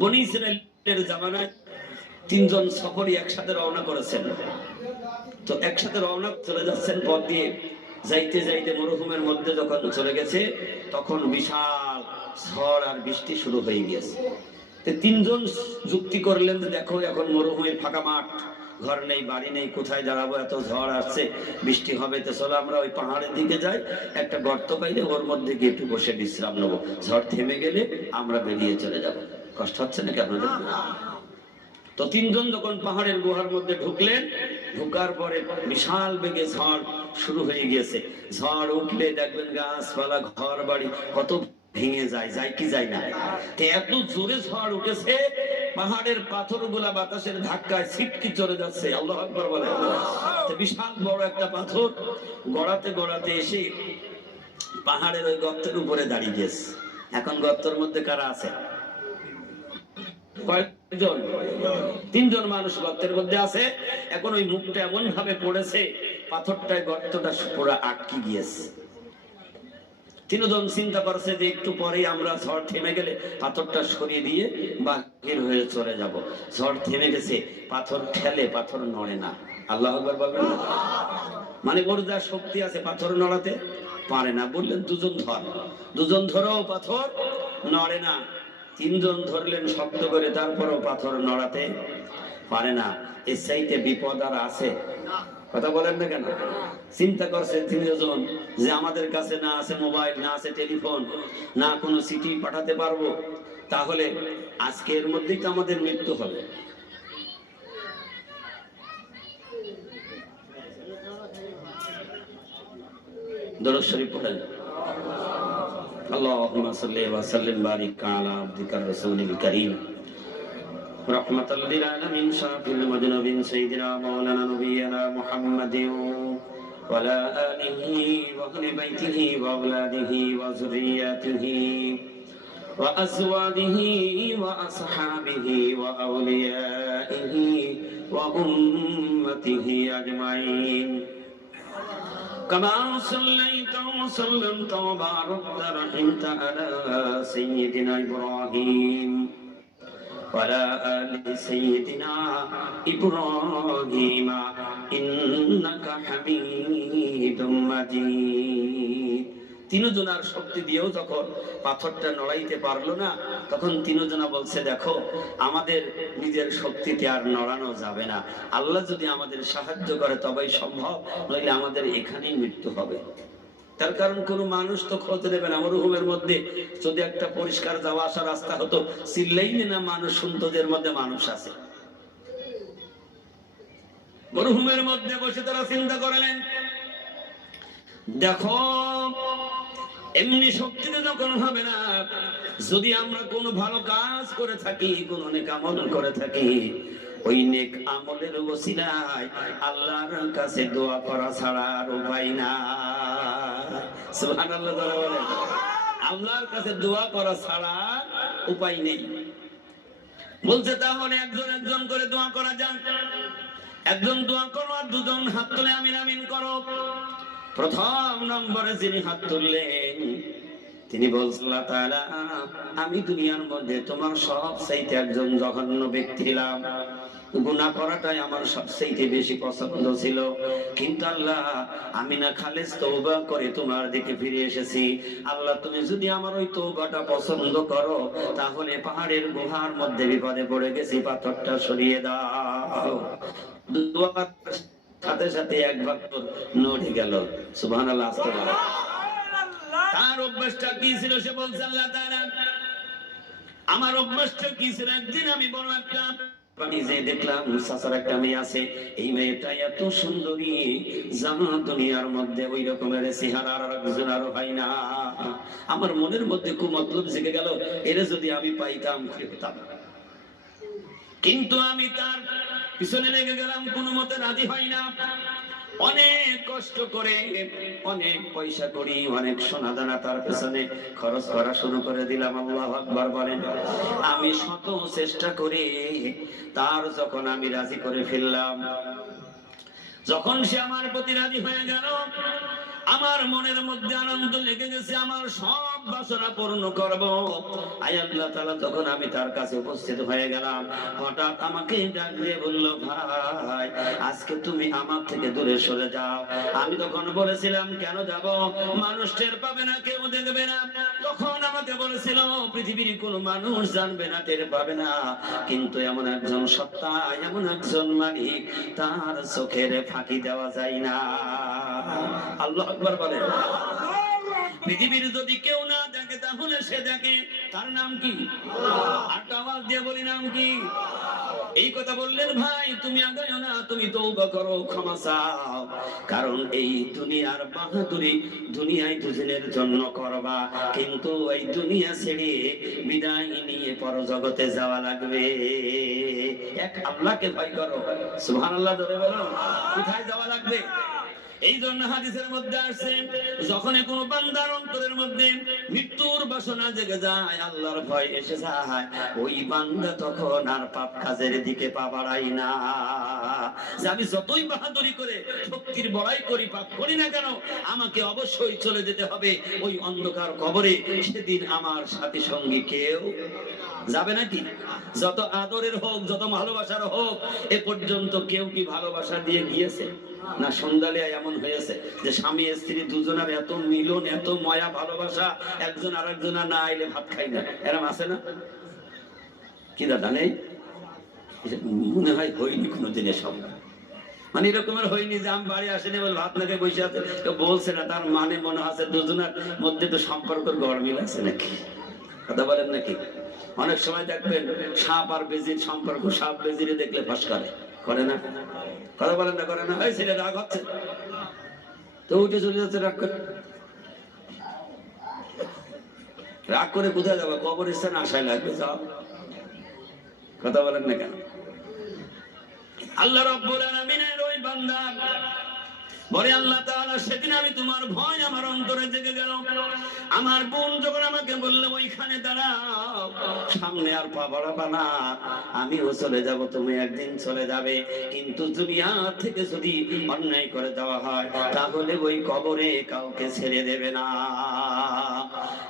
বনি ইসরাইলের জামানায় তিনজন সফরী একসাথে রওনা করেছেন। তো একসাথে রওনা চলে যাচ্ছেন, পথ দিয়ে যাইতে যাইতে মরুভূমির মধ্যে যখন চলে গেছে তখন বিশাল ঝড় আর বৃষ্টি শুরু হয়ে গেছে। তিনজন যুক্তি করলেন যে দেখো এখন মরুভূমির ফাঁকা মাঠ, ঘর নেই বাড়ি নেই, কোথায় দাঁড়াবো, এত ঝড় আসছে, বৃষ্টি হবে, তো চলো আমরা ওই পাহাড়ের দিকে যাই, একটা গর্ত পাইলে ওর মধ্যে গিয়ে একটু বসে বিশ্রাম নেবো, ঝড় থেমে গেলে আমরা বেরিয়ে চলে যাব। কষ্ট হচ্ছে নাকি আপনাদের? তো তিনজন যখন পাহাড়ের গুহার মধ্যে ঢুকলেন, ঢুকার পরে বিশাল বেগে ঝড় শুরু হয়ে গিয়েছে। ঝড় উঠলে দেখবেন গাছপালা ঘর বাড়ি কত ভেঙে যায়, যায় কি যায় না। এত জোরে ঝড় উঠেছে, পাহাড়ের পাথরগুলা বাতাসের ধাক্কায় ছিটকে চলে যাচ্ছে। আল্লাহু আকবার বলে। বিশাল বড় একটা পাথর গড়াতে গড়াতে এসে পাহাড়ের ওই গর্তের উপরে দাঁড়িয়ে গেছে। এখন গর্তের মধ্যে কারা আছে? কয়েকজন? তিনজন মানুষ গর্তের মধ্যে আছে। এখন ওই মুখটা এমন ভাবে পড়েছে, পাথরটায় গর্তটা পুরো আটকে গিয়েছে। তিনজন চিন্তা করছে যে একটু পরে আমরা ঝড় থেমে গেলে পাথরটা সরিয়ে দিয়ে বাহির হয়ে চলে যাব। ঝড় থেমে গেছে, পাথর ঠেলে পাথর নড়ে না। আল্লাহু আকবার বলবেন। মানে ওর যা শক্তি আছে পাথর নড়াতে পারে না। বললেন দুজন ধর, দুজন ধরেও পাথর নড়ে না। তিনজন ধরলেন শক্ত করে, তারপরও পাথর নড়াতে পারে না। এর চাইতে বিপদ আর আছে? কথা বলেন না কেন? চিন্তা করছে তিনজন যে আমাদের কাছে না আছে মোবাইল, না আছে টেলিফোন, না কোনো চিঠি পাঠাতে পারবো, তাহলে আজকের মধ্যেই তো আমাদের মৃত্যু হবে। দরুদ শরীফ পড়েন। اللهم صل وسلم وبارك على عبدك الرسول الكريم رحمة للعالمين شافي المذنبين سيدنا مولانا نبينا محمد وعلى آله وأهل بيته وأولاده وذرياته وأزواجه وأصحابه وأوليائه وأمته أجمعين كما صليت وسلمت وباركت رحمت على سيدنا إبراهيم وعلى آل سيدنا إبراهيم إنك حميد مجيد। তিনজনার শক্তি দিয়েও যখন পাথরটা নড়াইতে পারলো না, তখন তিনজনা বলছে দেখো আমাদের নিজের শক্তিতে আর নড়ানো যাবে না, আল্লাহ যদি আমাদের সাহায্য করে তবেই সম্ভব, নইলে আমাদের এখানেই মৃত্যু হবে। তার কারণ কোন মানুষ তো খোঁজ দেবে না। মরুভূমির মধ্যে যদি একটা পরিষ্কার যাওয়া আসা রাস্তা হতো, চিল্লাইলে না মানুষ শুনতো এর মধ্যে মানুষ আছে। মরুভূমির মধ্যে বসে তারা চিন্তা করলেন দেখো এমনি শক্তিতে যখন হবে না, যদি আমরা কোনো ভালো কাজ করে থাকি, কোনো নেক আমল করে থাকি, ওই নেক আমলের ওসিলায় আল্লাহর কাছে দোয়া করা ছাড়া আর উপায় নাই। সুবহানাল্লাহ বলেন। আল্লাহর কাছে দোয়া করা ছাড়া উপায় নেই। বলছে তাহলে একজন একজন করে দোয়া করা যাক। একজন দোয়া করো আর দুজন হাত তুলে আমিন আমিন করো। প্রথম নম্বরে যিনি হাত তুললেন তিনি বলছেন আল্লাহ তাআলা আমি দুনিয়ার মধ্যে তোমার সবচাইতে একজন জঘন্য ব্যক্তি ছিলাম, গুনাহ করাটাই আমার সবচাইতে বেশি পছন্দ ছিল, কিন্তু আল্লাহ আমি না খালেস তওবা করে তোমার দিকে ফিরে এসেছি। আল্লাহ তুমি যদি আমার ওই তওবাটা পছন্দ করো, তাহলে পাহাড়ের গুহার মধ্যে বিপদে পড়ে গেছি, পাথরটা সরিয়ে দাও। দোয়ার সাথে সাথে এক ভাগ নড়ে গেল। সুবহানাল্লাহ। তার অভ্যাসটা কি ছিল? সে বলছে আল্লাহ তাআলা আমার অভ্যাসটা কি ছিল? একদিন আমি বড় একটা পানি যে দেখলাম সাসার একটা মেয়ে আছে, এই মেয়েটা এত সুন্দরী জামা দুনিয়ার মধ্যে ওই রকমের চেহারা আর একজন আরো হয় না। আমার মনের মধ্যে খুব মতলব জেগে গেল, এরে যদি আমি পাইতাম খুশি হতাম। কিন্তু আমি তার পিছনে লেগে গেলাম, কোনো মতে রাজি হয় না। অনেক কষ্ট করে অনেক পয়সা করি, অনেক সোনা দানা তার পেছনে খরচ করা শুরু করে দিলাম। আল্লাহু আকবার বলেন। আমি শত চেষ্টা করে তার যখন আমি রাজি করে ফেললাম, যখন সে আমার প্রতি রাজি হয়ে গেল, আমার মনের মধ্যে আনন্দ লেগে গেছে, আমার সব বাসনা পূর্ণ করব। আয় আল্লাহ তাআলা, তখন আমি তার কাছে উপস্থিত হয়ে গেলাম। হঠাৎ আমাকে ডাক দিয়ে বলল, ভাই আজকে তুমি আমার থেকে দূরে সরে যাও। আমি তখন বলেছিলাম, কেন যাব? মানুষ টের পাবে না, কেউ দেখবে না। তখন আমাকে বলেছিল, পৃথিবীর কোনো মানুষ জানবে না, টের পাবে না, কিন্তু এমন একজন সত্তা, এমন একজন মালিক, তার চোখের ফাঁকি দেওয়া যায় না। আল্লাহু আকবার বলে। পৃথিবীর যদি কেউ না দেখে তাহলে সে দেখে, তার নাম কি? আর আওয়াজ দিয়ে বলি, নাম কি? এই কথা বললেন, ভাই তুমি আগায়ও না, তুমি তওবা করো, ক্ষমা চাও। কারণ এই দুনিয়ার বাহাদুরি দুনিয়ায় দুদিনের জন্য করবা, কিন্তু এই দুনিয়া ছেড়ে বিদায় নিয়ে পরজগতে যাওয়া লাগবে। এক আল্লাহকে ভয় করো, সুবহানাল্লাহ ধরে বলো। কোথায় যাওয়া লাগবে? এই জন্য হাদিসের মধ্যে আসছে, যখন কোনো বান্দার অন্তরের মধ্যে মৃত্যুর বাসনা জেগে যায়, আল্লাহর ভয় এসে যায়, ওই বান্দা তখন আর পাপ কাজের দিকে পা বাড়ায় না। যে আমি যতই বাহাদুরি করে শক্তির বড়াই করি, পাপ করি না কেন, আমাকে অবশ্যই চলে যেতে হবে ওই অন্ধকার কবরে। সেদিন আমার সাথী সঙ্গী কেউ যাবে নাকি? যত আদরের হোক, যত ভালোবাসার হোক, এ পর্যন্ত কেউ কি ভালোবাসা দিয়ে গিয়েছে? না, সন্ধ্যালে এমন হয়েছে যে স্বামী স্ত্রী দুজনের এত মিলন, এত মায়া ভালোবাসা, একজন আরেকজন না আইলে ভাত খাই না, এরকম আছে না? কি দাদা নেই? মনে হয় হয়নি কোনোদিন এসব। মানে এরকমের হয়নি যে আমি বাড়ি আসেনি বলে ভাত নাকে বসে আছে, কেউ বলছে না, তার মানে মনে আছে দুজনের মধ্যে তো সম্পর্কের গরমিল আছে নাকি? কথা বলেন নাকি? অনেক সময় দেখবেন সাপ আর বেজির সম্পর্ক, সাপ বেজিরে দেখলে ফাঁস করে না? কথা বলেন না, করে না? এই ছেলে রাগ হচ্ছে তো উঠে চলে যাচ্ছে, রাগ করে। রাগ করে কোথায় যাবো? কবরস্থানে আশায় লাগবে, যাও। কথা বলেন না কেন? আল্লাহ রাব্বুল আলামিনের ওই বান্দা বলে, আল্লাহ তাআলা সেদিন আমি তোমার ভয় আমার অন্তরে জেগে গেল। আমার বোন যখন আমাকে বললো ওইখানে দাঁড়াও, সামনে আর পা বাড়াবা না, আমিও চলে যাব, তুমি একদিন চলে যাবে, কিন্তু দুনিয়া থেকে যদি অন্যায় করে দেওয়া হয় তাহলে ওই কবরে কাউকে ছেড়ে দেবে না।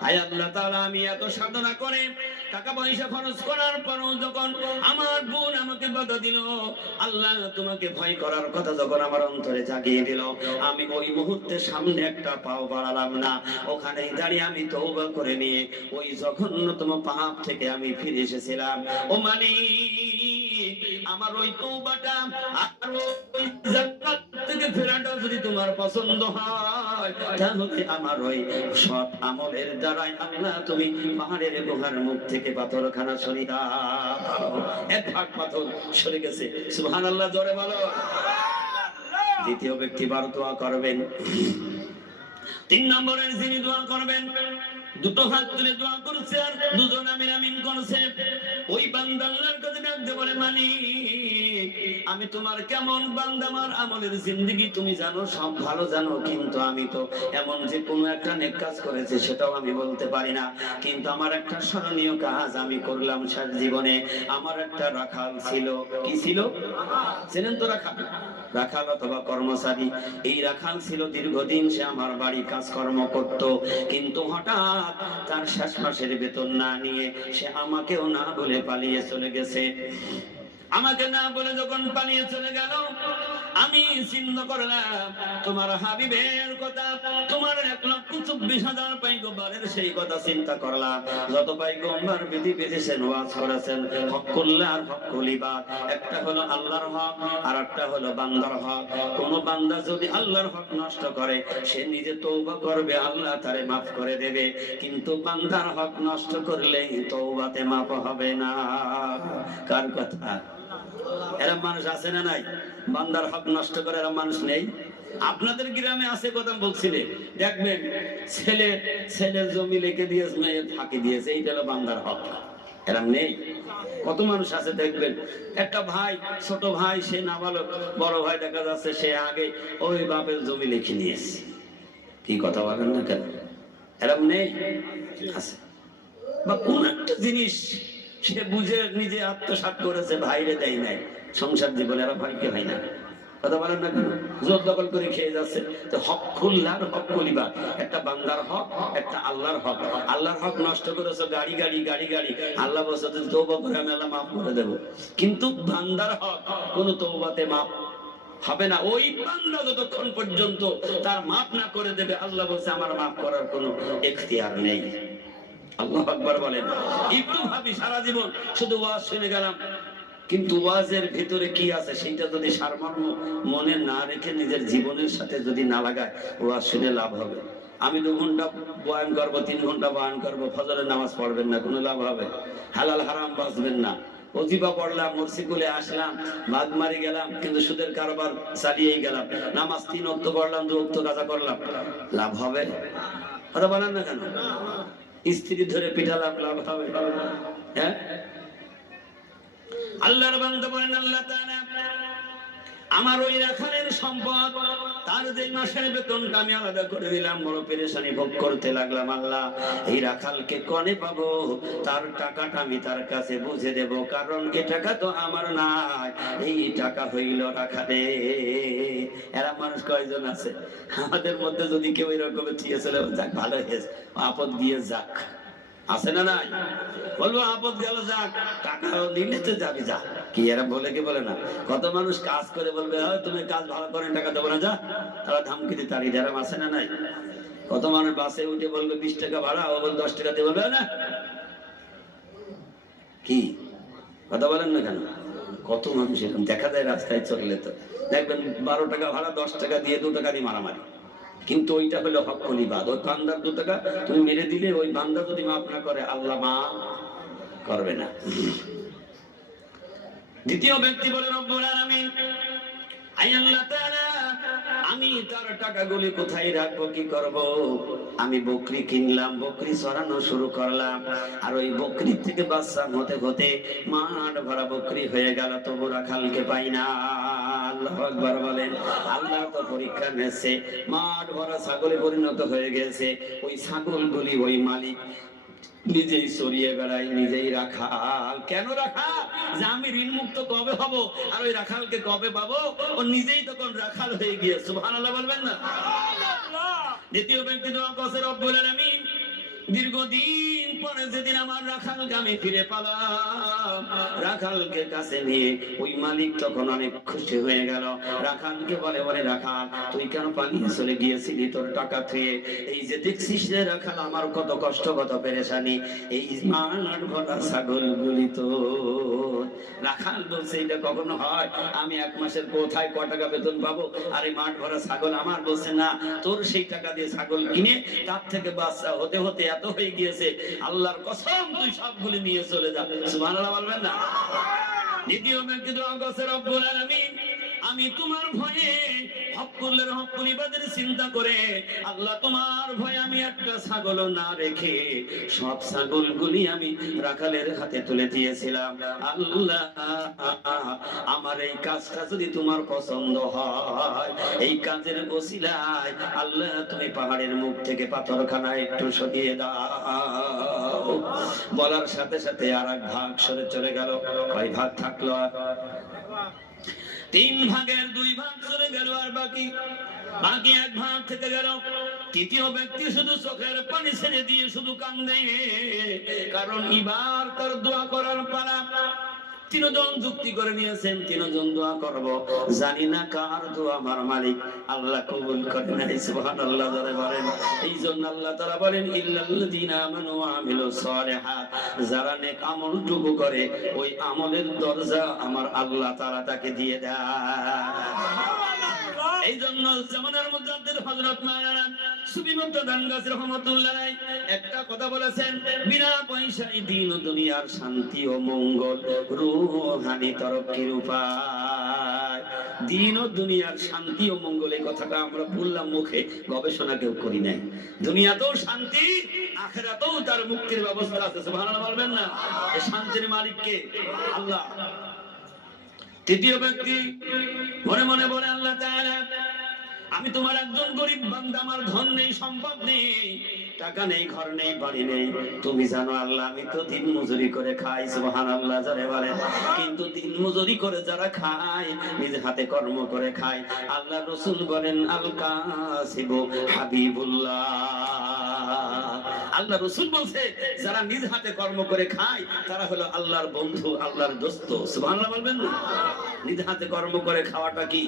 আয় আল্লাহ তাআলা, আমি এত সাধনা করে টাকা পয়সা খরচ করার পরও যখন আমার বোন আমাকে বাধা দিল, আল্লাহ তোমাকে ভয় করার কথা যখন আমার অন্তরে জাগিয়ে দিল, আমি ওই মুহূর্তে সামনে একটা পাও বাড়ালাম না। ওখানেই দাঁড়িয়ে আমি তওবা করে নিয়ে ওই জঘন্যতম পাপ থেকে আমি ফিরে এসেছিলাম। ও মালিক, আমার ওই তওবাটা আর ওই জান্নাত থেকে ফেরাটা যদি তোমার পছন্দ হয়, তাহলে আমার ওই সৎ আমলের দ্বারাই আল্লাহ তুমি পাহাড়ের গুহার মুখ থেকে পাথরখানা সরিয়ে দাও। এক ভাগ পাথর সরে গেছে, সুবহানাল্লাহ জোরে বলো। দ্বিতীয় ব্যক্তি বার দোয়া করবেন। 3 নম্বরের যিনি দোয়া করবেন, দুটো হাত তুলে দোয়া করছে আর দুজন আমিন আমিন করছে, ওই বান্দা আল্লাহর কাছে ডাকতে বলে, মালিক আমি তোমার কেমন বান্দা, আমার আমলের জিন্দেগি তুমি জানো, সব ভালো জানো, কিন্তু আমি তো এমন যে কোনো একটা নেক কাজ করেছি সেটাও আমি বলতে পারি না, কিন্তু আমার একটা স্মরণীয় কাজ আমি করলাম শেষ জীবনে। আমার একটা রাখাল ছিল। কি ছিল? চেনেন তো রাখাল? রাখাল অথবা কর্মচারী। এই রাখাল ছিল দীর্ঘদিন, সে আমার বাড়ি কাজকর্ম করত, কিন্তু হঠাৎ তার শেষ মাসের বেতন না নিয়ে সে আমাকেও না বলে পালিয়ে চলে গেছে। আমাকে না বলে যখন পালিয়ে চলে গেল, আমি চিন্তা করলাম তোমার হাবিবের কথা, তোমার 1,24,000 পয়গম্বরের সেই কথা চিন্তা করলাম। যত পয়গম্বর বিধি বিধিছেন, ওয়াজ করেছেন, হকুল্লাহ আর হকুল ইবাদ, একটা হলো আল্লাহর হক আর একটা হলো বান্দার হক। কোন বান্দা যদি আল্লাহর হক নষ্ট করে সে নিজে তওবা করবে, আল্লাহ তারে মাফ করে দেবে, কিন্তু বান্দার হক নষ্ট করলে তওবাতে মাফ হবে না। কার কথা? এরা মানুষ আছে না নাই? বান্দার হক নষ্ট করে এরা মানুষ নেই? আপনাদের গ্রামে আছে, কথা বলছিলেন, দেখবেন ছেলের জমি লিখে দিয়েছে, মেয়ে ফাঁকি দিয়েছে, এইটা হলো বান্দার হক। এরা নেই? কত মানুষ আছে দেখবেন, একটা ভাই, ছোট ভাই, সে নাবালক, বড় ভাই দেখা যাচ্ছে সে আগে ওই বাপের জমি লিখে নিয়েছে। কি কথা বলেন না কেন? এরা নেই? আছে। বা কোন একটা জিনিস সে বুঝে নিজে আত্মসাৎ করেছে, ভাইরে দেয় নাই, সংসার জীবনে এরা ভাইকে হয় না। কথা বলেন না কেন? জোর দখল করে খেয়ে যাচ্ছে। তো হক খুল্লার হক কলিবা, একটা বান্দার হক, একটা আল্লাহর হক। আল্লাহর হক নষ্ট করেছো গাড়ি গাড়ি গাড়ি গাড়ি, আল্লাহ বলছে যদি তওবা করে আমি আল্লাহ মাফ করে দেব। কিন্তু বান্দার হক কোন তওবাতে মাফ হবে না। ওই বান্দা যতক্ষণ পর্যন্ত তার মাফ না করে দেবে, আল্লাহ বলছে আমার মাফ করার কোনো এখতিয়ার নেই। আল্লাহু আকবার বলেন। একটু ভাবি, সারা জীবন শুধু ওয়াজ শুনে গেলাম, কিন্তু ওয়াজের ভিতরে কি আছে সেটা যদি সারমর্ম মনে না রেখে নিজের জীবনের সাথে যদি না লাগায়, ওয়াজ শুনে লাভ হবে? আমি 2 ঘন্টা বয়ান করবো, 3 ঘন্টা বয়ান করবো, ফজরের নামাজ পড়বেন না, কোনো লাভ হবে? হালাল হারাম বাঁচবেন না। ওজিবা পড়লাম, মসজিদে আসলাম, ভাগ মারি গেলাম, কিন্তু সুদের কারবার চালিয়েই গেলাম। নামাজ 3 ওয়াক্ত পড়লাম, 2 ওয়াক্ত কাজা করলাম, লাভ হবে? কথা বলেন না কেন? স্ত্রী ধরে পিঠালাম, লাভ হবে? হ্যাঁ? আল্লাহর বান্দা বলেন, আল্লাহ তাআলা আমার ওই রাখালের সম্পদ, তার যে মাসের বেতনটা আমি আলাদা করে দিলাম, বড় পেরেশানি ভোগ করতে লাগলাম। আল্লাহ এই রাখালকে কনে পাবো? তার টাকাটা আমি তার কাছে বুঝে দেব, কারণ এ টাকা তো আমার নাই, এই টাকা হইল রাখালে। এরা মানুষ কয়জন আছে আমাদের মধ্যে? যদি কেউ এরকম ঠিক আছে, যাক ভালো হয়েছে, আপদ গিয়ে যাক, আছে না নাই? বলবো আপদ গেল যাক, টাকা নিলে তো যাবি, যা। কি এরা বলে কি বলে না? কত মানুষ কাজ করে বলবে তুমি কাজ ভালো করেন, টাকা দেবো না, যা। তারা ধামকি দিয়ে তাড়িয়ে দেয়, আছে না নাই? কত মানুষ বাসে উঠে বলবে 20 টাকা ভাড়া, ও বল 10 টাকা দিয়ে, বলবে না। কি কথা বলেন না কেন? কত মানুষ এরকম দেখা যায় রাস্তায় চললে, তো দেখবেন 12 টাকা ভাড়া 10 টাকা দিয়ে 2 টাকা দিয়ে মারামারি। কিন্তু ওইটা হলো হক কলিবাদ। ওই বান্দার 2 টাকা তুমি মেরে দিলে, ওই বান্দা যদি মাফ না করে, আল্লাহ মাফ করবে না। দ্বিতীয় ব্যক্তি বলে রব্বুল আলামিন, আই আল্লাহ তাআলা আমি তার টাকাগুলি কোথায় রাখবো, কি করব? আমি বকরি কিনলাম, বকরি চড়ানো শুরু করলাম, আর ওই বকরি থেকে বাচ্চা হতে হতে মাঠ ভরা বকরি হয়ে গেল, তবু রাখালকে পাই না। আল্লাহু আকবার বলেন। আল্লাহ তো পরীক্ষা নিচ্ছে, মাঠ ভরা ছাগলে পরিণত হয়ে গেছে। ওই ছাগলগুলি ওই মালিক নিজেই সরিয়ে বেড়াই, নিজেই রাখাল। কেন রাখাল? যে আমি ঋণ মুক্ত কবে হব, আর ওই রাখালকে কবে পাবো? ও নিজেই তখন রাখাল হয়ে গিয়ে। সুবহানাল্লাহ বলবেন না? দ্বিতীয় ব্যক্তি দোয়া করছে, রব্বুল আলামিন দীর্ঘদিন পরে যেদিন আমার রাখালকে আমি ফিরে পেলাম, রাখালকে কাছে নিয়ে ওই মালিক তখন অনেক খুশি হয়ে গেল। রাখালকে বলে, বলে রাখাল তুই কেন পালিয়ে চলে গিয়েছিলি তোর টাকা থুয়ে? এই যে দেখছিস রে রাখাল, আমার কত কষ্ট, কত পেরেশানি, এই মাঠ ভরা ছাগলগুলি তো। রাখাল বলছে, এটা কখনো হয়? আমি 1 মাসের কোথায় ক টাকা বেতন পাবো, আর এই মাঠ ভরা ছাগল আমার? বলছে না, তোর সেই টাকা দিয়ে ছাগল কিনে তার থেকে বাচ্চা হতে হতে এত হয়ে গিয়েছে, আল্লাহর কসম তুই সবগুলি নিয়ে চলে যা। সুবহানাল্লাহ বলবেন না? দ্বিতীয় ব্যক্তি দোয়া করছে, রব্বুল আলামিন আমি তোমার ভয়ে হকুলের হকুল ইবাদের চিন্তা করে, আল্লাহ তোমার ভয়ে আমি একটা ছাগল না রেখে সব ছাগলগুলি আমি রাখালের হাতে তুলে দিয়েছিলাম। আল্লাহ আমার এই কাজটা যদি তোমার পছন্দ হয়, এই কাজের ওসিলায় আল্লাহ তুমি পাহাড়ের মুখ থেকে পাথরখানা একটু সরিয়ে দাও। বলার সাথে সাথে আর 1 ভাগ সরে চলে গেল। কয় ভাগ থাকলো? আর 3 ভাগের 2 ভাগ চলে গেল, আর বাকি 1 ভাগ থেকে গেল। তৃতীয় ব্যক্তি শুধু চোখের পানি ছেড়ে দিয়ে শুধু কান্দে, কারণ এবার তার দোয়া করার পালা। 3 জন যুক্তি করে নিয়েছেন, 3 জন দোয়া করব, জানি না কার দোয়া আমার মালিক আল্লাহ কবুল করে নাই। সুবহানাল্লাহ জোরে বলেন। এই জন্য আল্লাহ তাআলা বলেন, ইল্লাল্লাযিনা আমানু ওয়া আমিলুস সালিহাত, যারা নেক আমল টুকু করে ওই আমলের দরজা আমার আল্লাহ তাআলা তাকে দিয়ে দেয়। এই জন্য জামানার মুজাদ্দিদ হযরত মাওলানা সুফি মুক্তাদান গাজী রাহমাতুল্লাহ আলাইহি একটা কথা বলেছেন, বিনা পয়সায় দিন ও দুনিয়ার শান্তি ও মঙ্গল, রূহানি তরক্কির উপায়। দিন ও দুনিয়ার শান্তি ও মঙ্গল, এই কথাটা আমরা বললাম মুখে, গবেষণা কেউ করি নাই। দুনিয়াতেও শান্তি, আখিরাতেও তার মুক্তির ব্যবস্থা আছে। সুবহানাল্লাহ বলবেন না? এই শান্তির মালিক কে? আল্লাহ। তৃতীয় ব্যক্তি মনে মনে বলে, আল্লাহ তাআলা আমি তোমার একজন গরিব বান্দা, আমার ধন নেই, সম্পদ নেই, টাকা নেই, ঘর নেই, বাড়ি নেই। তুমি জানো আল্লাহ আমি তো দিন মজুরি করে খাই, সুবহানাল্লাহ যারা বলেন। কিন্তু দিন মজুরি করে যারা খায়, নিজ হাতে কর্ম করে খায়, আল্লাহ রাসূল বলেন আল কাসিবু হাবিবুল্লাহ। আল্লাহ রাসূল বলছে যারা নিজ হাতে কর্ম করে খায় তারা হলো আল্লাহর বন্ধু, আল্লাহর দোস্ত। সুবহানাল্লাহ বলবেন না? নিজ হাতে কর্ম করে খাওয়াটা কি?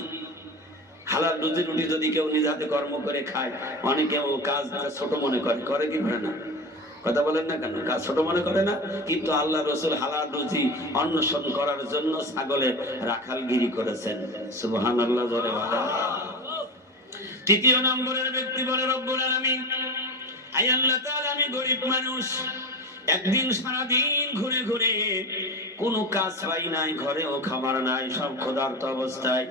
হালাল রুজি রুটি যদি কেউ নিজ হাতে কর্ম করে খায়, অনেকে ও কাজ ছোট মনে করে, করে কি করে না? কথা বলেন না কেন? কাজ ছোট মনে করে না? কিন্তু আল্লাহ রাসূল হালাল রুজি অন্বেষণ করার জন্য ছাগলের রাখালগিরি করেছেন। সুবহানাল্লাহ জোরে বলেন। তৃতীয় নম্বরের ব্যক্তি বলে রব্বুল আলামিন, আয় আল্লাহ তাআলা আমি গরীব মানুষ, একদিন সারাদিন ঘুরে ঘুরে কোনো কাজ পাই নাই, ঘরেও খাবার নাই, সব ক্ষুধার্ত অবস্থায়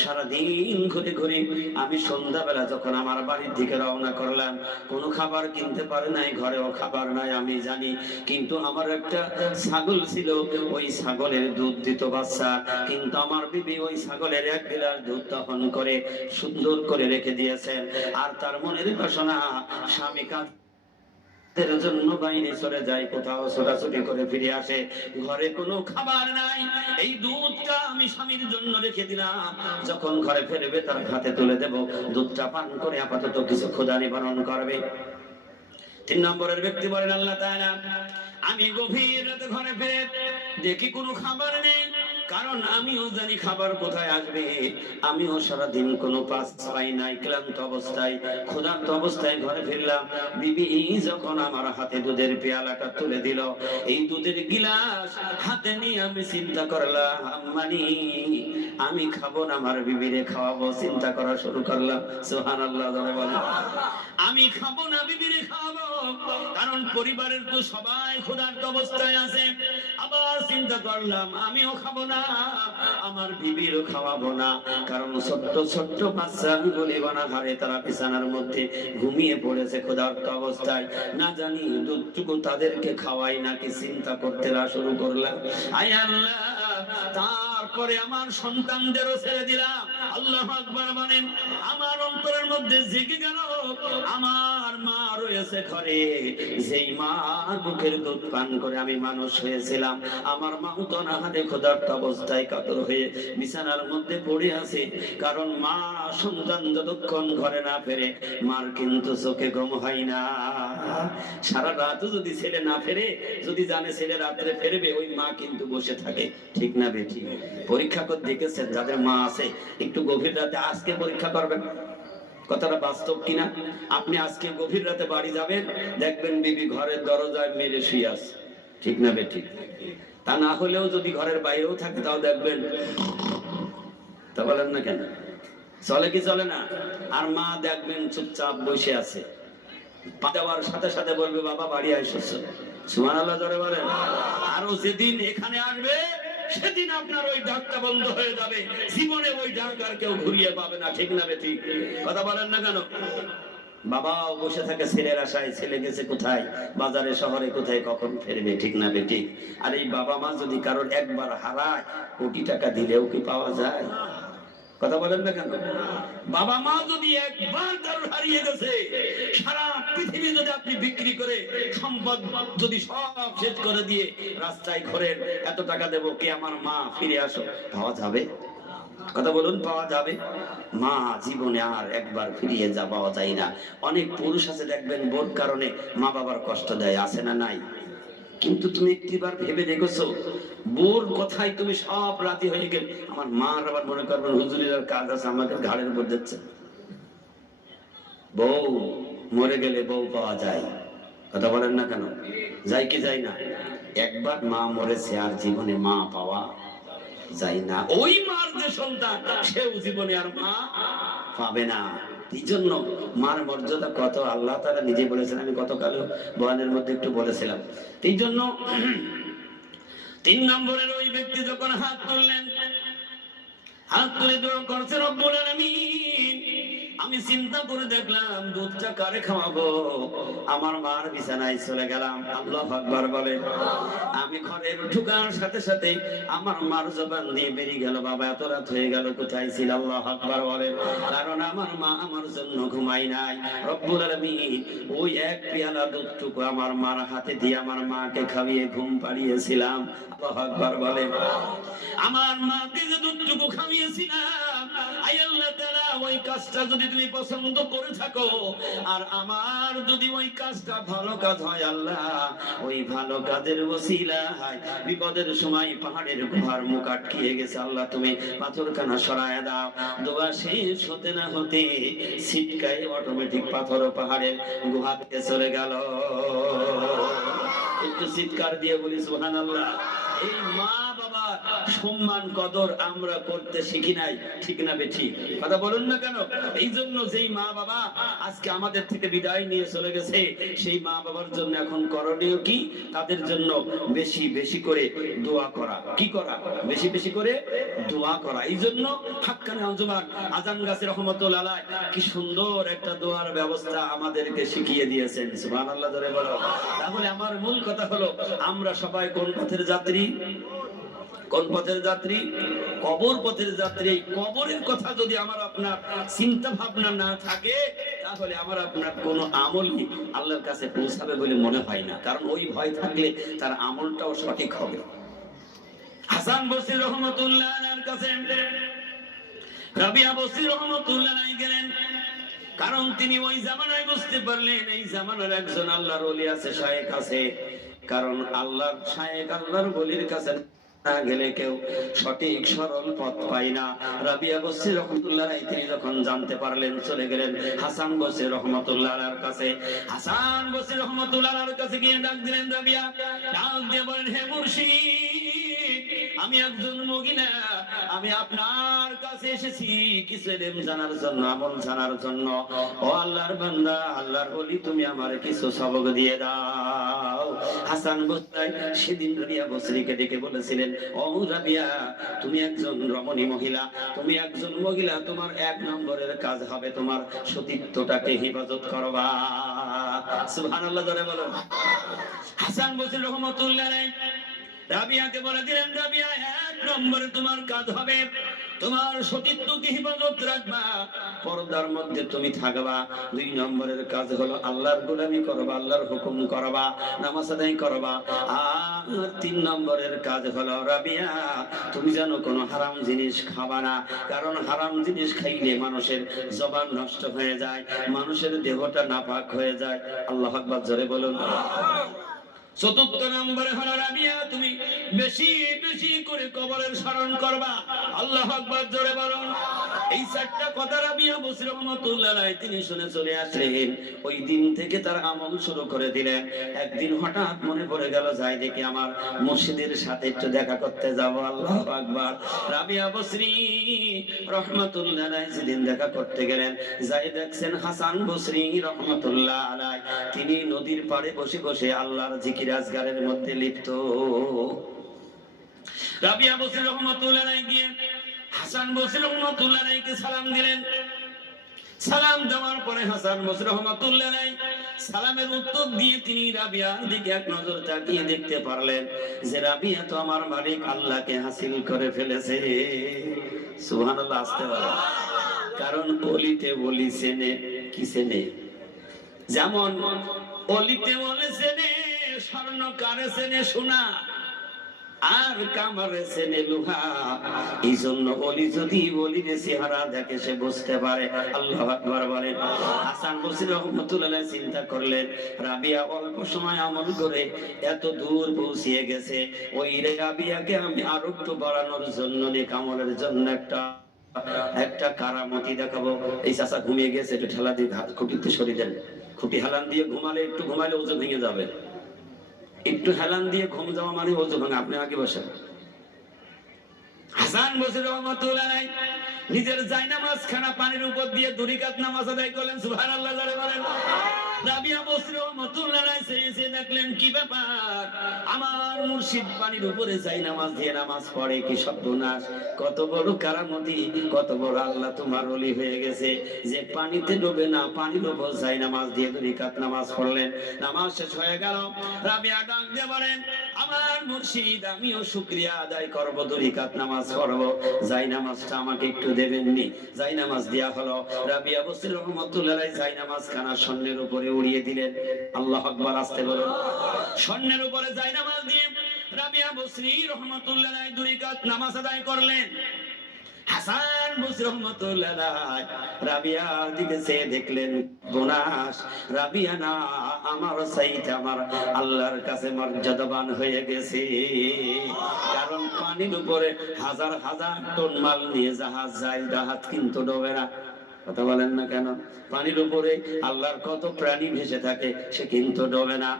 সারাদিন ঘুরে ঘুরে আমি সন্ধ্যাবেলা যখন আমার বাড়ির দিকে রওনা করলাম, কোনো খাবার কিনতে পারে নাই, ঘরেও খাবার নাই আমি জানি। কিন্তু আমার একটা ছাগল ছিল, ওই ছাগলের দুধ দিত বাচ্চা, কিন্তু আমার বিবি ওই ছাগলের এক গ্লাস দুধ দহন করে সুন্দর করে রেখে দিয়েছেন। আর তার মনের বাসনা স্বামী কাজ এর জন্য বাইরে চলে যায়, কোথাও ছোটাছুটি করে ফিরে আসে, ঘরে কোনো খাবার নাই। এই দুধটা আমি স্বামীর জন্য রেখে দিলাম, যখন ঘরে ফেরবে তার হাতে তুলে দেব, দুধটা পান করে আপাতত কিছু ক্ষুধা নিবারণ করবে। 3 নম্বরের ব্যক্তি বলেন আল্লাহ তাআলা আমি গভীর রাতে ঘরে ফিরে দেখি কোনো খাবার নেই, কারণ আমিও জানি খাবার কোথায় আসবে। আমিও সারাদিন কোনো পাস পাই নাই, ক্লান্ত অবস্থায় ক্ষুধার্ত অবস্থায় ঘরে ফিরলাম। বিবি যখন আমার হাতে দুধের পেয়ালাটা তুলে দিল, এই দুধের গিলাস হাতে নিয়ে আমি চিন্তা করলাম আম্মানি আমি খাবো না, আমার বিবিরে খাওয়াবো, চিন্তা করা শুরু করলাম। সুবহানাল্লাহ বলেন। আমি খাবো না, বিবিরে খাওয়াবো, কারণ পরিবারের তো সবাই ক্ষুধার্ত অবস্থায় আছে। আবার চিন্তা করলাম আমিও খাবো না, আমার বিবিরও খাওয়াবো না, কারণ ছোট্ট ছোট্ট বাচ্চা গলিবানা হারে তারা বিছানার মধ্যে ঘুমিয়ে পড়েছে ক্ষুধার্ত অবস্থায়, না জানি দুধটুকু তাদেরকে খাওয়াই নাকি চিন্তা করতে শুরু করলাম। আয় আল্লাহ, তারপরে আমার সন্তানদেরও ছেড়ে দিলাম। আল্লাহু আকবার বলেন। আমার অন্তরের মধ্যে জেগে গেল আমার মা রয়েছে ঘরে, যেই মা বুকের দুধ পান করে আমি মানুষ হয়েছিলাম, আমার মাও তো না হাতে ক্ষুধার্ত অবস্থায় কাতর হয়ে বিছানার মধ্যে পড়ে আছে। কারণ মা সন্তান যতক্ষণ ঘরে না ফেরে মার কিন্তু চোখে ঘুম হয় না। সারা রাত যদি ছেলে না ফেরে, যদি জানে ছেলে রাত্রে ফেরবে, ওই মা কিন্তু বসে থাকে। ঠিক না বেঠিক? পরীক্ষা করে দেখেছেন যাদের মা আছে, একটু গভীর রাতে আজকে পরীক্ষা করবেন কথাটা বাস্তব কিনা। আপনি আজকে গভীর রাতে বাড়ি যাবেন, দেখবেন বিবি ঘরের দরজায় মেরে শুয়ে আছে। ঠিক না বেঠিক? তা না হলেও যদি ঘরের বাইরেও থাকে তাও দেখবেন। তা বলেন না কেন? চলে কি চলে না? আর মা দেখবেন চুপচাপ বসে আছে, পা দেওয়ার সাথে সাথে বলবে বাবা বাড়ি আসছো। সুবহানাল্লাহ জোরে বলেন। আরো যেদিন এখানে আসবে সেদিন আপনার ওই ডাকটা বন্ধ হয়ে যাবে, জীবনে ওই ডাক আর কেউ ঘুরিয়ে পাবে না। ঠিক না বেঠিক? কথা বলেন না কেন? বাবাও বসে থাকে ছেলের আশায়, ছেলে গেছে কোথায়, বাজারে শহরে কোথায়, কখন ফিরবে। ঠিক না বেঠিক? আর এই বাবা মা যদি কারোর একবার হারায়, কোটি টাকা দিলেও কি পাওয়া যায়? কথা বলেন না কেন? বাবা মা যদি একবার কারোর হারিয়ে গেছে, সারা পৃথিবী যদি আপনি বিক্রি করে সম্পদ যদি সব শেষ করে দিয়ে রাস্তায় ঘোরেন, এত টাকা দেবো কে আমার মা ফিরে আসো, পাওয়া যাবে? কথা বলুন, পাওয়া যাবে? মা জীবনে আর একবার ফিরিয়ে পাওয়া যায় না। অনেক পুরুষ আছে দেখবেন বোর কারণে মা বাবার কষ্ট দেয়, আছে না নাই? কিন্তু তুমি একটিবার ভেবে দেখেছো, বোর কথাই তুমি সব রাজি হয়ে গেল, আমার মা আবার মনে করবেন হুজুরের কাজ আছে আমাকে ঘাড়ের উপর দিচ্ছে। বউ মরে গেলে বউ পাওয়া যায়, কথা বলেন না কেন? যায় কি যায় না? একবার মা মরেছে আর জীবনে মা পাওয়া যায় না। ওই মার যে সন্তান সেও জীবনে আর মা পাবে না। এই জন্য মার মর্যাদা কত আল্লাহ তাআলা নিজে বলেছেন, আমি গতকাল বয়ানের মধ্যে একটু বলেছিলাম। এই জন্য 3 নম্বরের ওই ব্যক্তি যখন হাত তুললেন, হাত তুলে দোয়া করছে রব্বুল আলামিন আমি চিন্তা করে দেখলাম দুধটা কারে খাওয়াবো, আমার মার বিছানায় চলে গেলাম। আল্লাহু আকবার বলে। আমি ঘরে ঢোকার সাথে সাথে আমার মার জবান দিয়ে বেরিয়ে গেল, বাবা এত রাত হয়ে গেল কোথায় ছিল? আল্লাহু আকবার বলে। কারণ আমার মা আমার জন্য ঘুমাই নাই। রব্বুল আলামিন ওই এক পেয়ালা দুধটুকু আমার মার হাতে দিয়ে আমার মাকে খাইয়ে ঘুম পাড়িয়েছিলাম। আল্লাহু আকবার বলে। আমার মাকে যে দুধটুকু খাইয়েছিলাম, আয় আল্লাহ তাআলা ওই কাজটা যদি তুমি পছন্দ করে থাকো, আর আমার যদি ওই কাজটা ভালো কাজ হয়, আল্লাহ ওই ভালো কাজের ওসিলায় বিপদের সময় পাহাড়ের গুহার মুখ আটকিয়ে গেছে, আল্লাহ তুমি পাথরখানা সরায় দাও। দোয়া শেষ হতে না হতে ছিটকায় অটোমেটিক পাথর পাহাড়ের গুহা থেকে চলে গেল। একটু চিৎকার দিয়ে বলি সুবহানাল্লাহ। এই মা বাবা সম্মান কদর আমরা করতে শিখি নাই, ঠিক না বেঠিক? কথা বলুন না কেন? এই জন্য যেই মা বাবা আজকে আমাদের থেকে বিদায় নিয়ে চলে গেছে, সেই মা বাবার জন্য এখন করণীয় কি? তাদের জন্য বেশি বেশি করে দোয়া করা। কি করা? বেশি বেশি করে দোয়া করা। এই জন্য হাক্কানি আঞ্জুমান আজান গাছী রহমাতুল্লাহ আলাইহি কি সুন্দর একটা দোয়ার ব্যবস্থা আমাদেরকে শিখিয়ে দিয়েছেন। সুবহানাল্লাহ জোরে বলো। তাহলে আমার মূল কথা হলো, আমরা সবাই কোন পথের যাত্রী? কোন পথের যাত্রী? কবর পথের যাত্রী। এই কবরের কথা যদি আমার আপনার চিন্তা ভাবনা না থাকে, তাহলে আমার আপনার কোনো আমলই আল্লাহর কাছে পৌঁছাবে বলে মনে হয় না। কারণ ওই ভয় থাকলে তার আমলটাও সঠিক হবে। হাসান বসরি রহমাতুল্লাহ আলাইহির কাছে রাবিয়া বসরি রহমাতুল্লাহ আলাইহি গেলেন, কারণ তিনি ওই জামানায় বুঝতে পারলেন এই জামানার একজন আল্লাহর ওলি আছে, শায়েখ আছে। কারণ আল্লাহর শায়েখ, আল্লাহর ওলির কাছে না গেলে কেউ সঠিক সরল পথ পায় না। রাবিয়া বসরি রহমাতুল্লাহ আলাইহি তিনি যখন জানতে পারলেন, চলে গেলেন হাসান বসরি রহমাতুল্লাহ আলাইহির কাছে। হাসান বসরি রহমাতুল্লাহ আলাইহির কাছে গিয়ে ডাক দিলেন রাবিয়া, ডাক দিয়ে বলেন, হে মুর্শিদ, আমি একজন মহিলা, আমি আপনার কাছে এসেছি কিছু ইলম জানার জন্য, আমল জানার জন্য। ও আল্লাহর বান্দা, আল্লাহর ওলি, তুমি আমারে কিছু সবক দিয়ে দাও। হাসান বসরি সেদিন রাবিয়া বসরিকে ডেকে বলেছিলেন, ও রাবিয়া, তুমি একজন রমণী মহিলা, তুমি একজন মহিলা, তোমার এক নম্বরের কাজ হবে তোমার সতীত্বটাকে হেফাজত করবা। সুবহানাল্লাহ জোরে বলো। হাসান বসরি রহমাতুল্লাহ আলাইহি রাবিয়াকে বলে দিলেন, রাবিয়া, এক নম্বরে তোমার কাজ হবে তোমার সতীত্বকে হেফাজত রাখবা, পর্দার মধ্যে তুমি থাকবা। দুই নম্বরের কাজ হলো আল্লাহর গোলামি করবা, আল্লাহর হুকুম করবা, নামাজ আদায় করবা। আর তিন নম্বরের কাজ হলো রাবিয়া, তুমি যেন কোনো হারাম জিনিস খাবা না, কারণ হারাম জিনিস খাইলে মানুষের জবান নষ্ট হয়ে যায়, মানুষের দেহটা নাপাক হয়ে যায়। আল্লাহু আকবার জোরে বলুন। চতুর্থ নম্বরে হলো রাবিয়া, তুমি বেশি বেশি করে কবরের স্মরণ করবা। আল্লাহু আকবার জোরে বলুন। এই চারটা কথা রাবিয়া বসরি রহমাতুল্লাহ আলাইহি তিনি শুনে চলে আসলেন। ওই দিন থেকে তার আমল শুরু করে দিলেন। একদিন হঠাৎ মনে পড়ে গেল, যাই দেখি আমার মুর্শিদের সাথে একটু দেখা করতে যাব। আল্লাহু আকবার। রাবিয়া বসরি রহমাতুল্লাহ আলাইহি যেদিন দেখা করতে গেলেন, যাই দেখছেন হাসান বসরি রহমাতুল্লাহ আলাইহি তিনি নদীর পাড়ে বসে বসে আল্লাহর জিকির আজগারের মধ্যে লিপ্ত। রাবিয়া বসরি রহমাতুল্লাহ আলাইহি গিয়ে হাসান বসরি রহমাতুল্লাহ আলাইহিকে সালাম দিলেন। সালাম দেওয়ার পরে হাসান বসরি রহমাতুল্লাহ আলাইহি সালামের উত্তর দিয়ে তিনি রাবিয়ার দিকে এক নজর তাকিয়ে দেখতে পারলেন যে রাবিয়া তো আমার মালিক আল্লাহকে হাসিল করে ফেলেছে। সুবহানাল্লাহ, আসতে বলেন। কারণ অলিতে বলি চেনে, কি চেনে? যেমন অলিতে বলে চেনে স্বর্ণকারে চেনে সোনা, আর কামারে চেনে লোহা। এই জন্য অলি যদি অলির চেহারা দেখে সে বুঝতে পারে। আল্লাহু আকবার বলেন। হাসান বসরি রহমাতুল্লাহ আলাইহি চিন্তা করলেন, রাবিয়া অল্প সময় আমল করে এত দূর পৌঁছিয়ে গেছে, ওই রাবিয়াকে আমি আরো একটু বাড়ানোর জন্য, নেক আমলের জন্য একটা কারামতি দেখাবো। এই চাচা ঘুমিয়ে গেছে, একটু ঠেলা দিয়ে খুঁটিতে সরিয়ে দেন। খুঁটি হেলান দিয়ে একটু ঘুমালে ওজন ভেঙে যাবে। একটু হেলান দিয়ে ঘুম যাওয়া মানে ওজন ভাঙা। আপনি আগে বসেন। হাসান বসরি রহমাতুল্লাহ আলাইহি নিজের জায়নামাজ খানা পানির উপর দিয়ে 2 রাকাত নামাজ আদায় করলেন। সুবহানাল্লাহ জোরে বলেন। রাবিয়া বসরি রহমাতুল্লাহ আলাইহি এসে দেখলেন কি ব্যাপার, আমার মুর্শিদ পানির উপরে জায়নামাজ দিয়ে নামাজ পড়ে, কি সর্বনাশ, কত বড় কারামতি, কত বড় আল্লাহ তোমার ওলি হয়ে গেছে যে পানিতে ডোবে না, পানির উপর জায়নামাজ দিয়ে 2 রাকাত নামাজ পড়লেন। নামাজ শেষ হয়ে গেল। রাবিয়া ডাক দিয়ে বলেন, আমার মুর্শিদ আমিও শুকরিয়া আদায় করব, 2 রাকাত নামাজ পড়ব, জায়নামাজটা আমাকে একটু দেবেননি? জায়নামাজ দেয়া হলো। রাবিয়া বসরি রহমাতুল্লাহ আলাইহি জায়নামাজ খানা স্বর্ণের উপরে উড়িয়ে দিলেন। আল্লাহু আকবার, আসতে বলুন। স্বর্ণের উপরে জায়নামাজ দিয়ে রাবিয়া বসরি রহমাতুল্লাহ আলাইহি 2 রাকাত নামাজ আদায় করলেন। হাসান বসরি রহমাতুল্লাহ আলাইহি রাবিয়ার দিকে চেয়ে দেখলেন বোনাস, রাবিয়া না আমার চাইতে আমার আল্লাহর কাছে মর্যাদাবান হয়ে গেছে। কারণ পানির উপরে হাজার হাজার টন মাল নিয়ে জাহাজ যায়, জাহাজ কিন্তু ডোবে না। কথা বলেন না কেন? পানির উপরে আল্লাহর কত প্রাণী ভেসে থাকে, সে কিন্তু ডোবে না।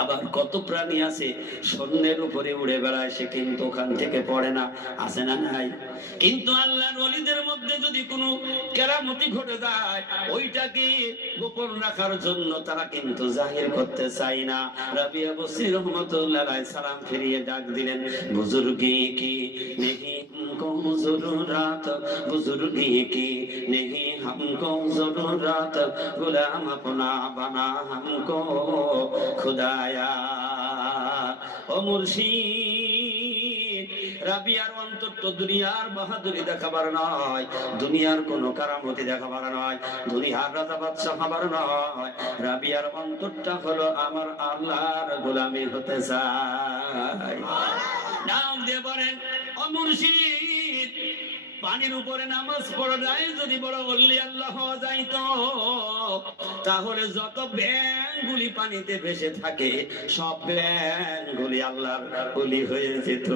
আবার কত প্রাণী আছে স্বর্ণের উপরে উড়ে বেড়ায়, সে কিন্তু ওখান থেকে পড়ে না, আছে না নাই? কিন্তু আল্লাহর ওলিদের মধ্যে যদি কোনো কেরামতি ঘটে যায়, ওইটাকে গোপন রাখার জন্য তারা কিন্তু জাহির করতে চায় না। রাবিয়া বসরি রহমাতুল্লাহ আলাইহি সালাম ফিরিয়ে ডাক দিলেন, বুজুর্গি কি নেহি हमको जरूरत, बुजुर्गी की नहीं हमको जरूरत, गुलाम अपना बना हमको खुदाया। ও মুর্শিদ, রাবিয়ার অন্তর তো দুনিয়ার বাহাদুরি দেখাবার নয়, দুনিয়ার কোনো কারামতি দেখাবার নয়, দুনিয়ার রাজা বাদশাহ হবার নয়। রাবিয়ার অন্তরটা হলো আমার আল্লাহর গোলামি হতে চায়। নাম দিয়ে বলেন, ও মুর্শিদ, পানির উপরে নামাজ পড়া যায় যদি বড় বললি আল্লাহ হওয়া যাইতো, তাহলে যত ব্যাঙগুলি পানিতে ভেসে থাকে সব ব্যাঙগুলি আল্লাহর ওলি হয়ে যেত।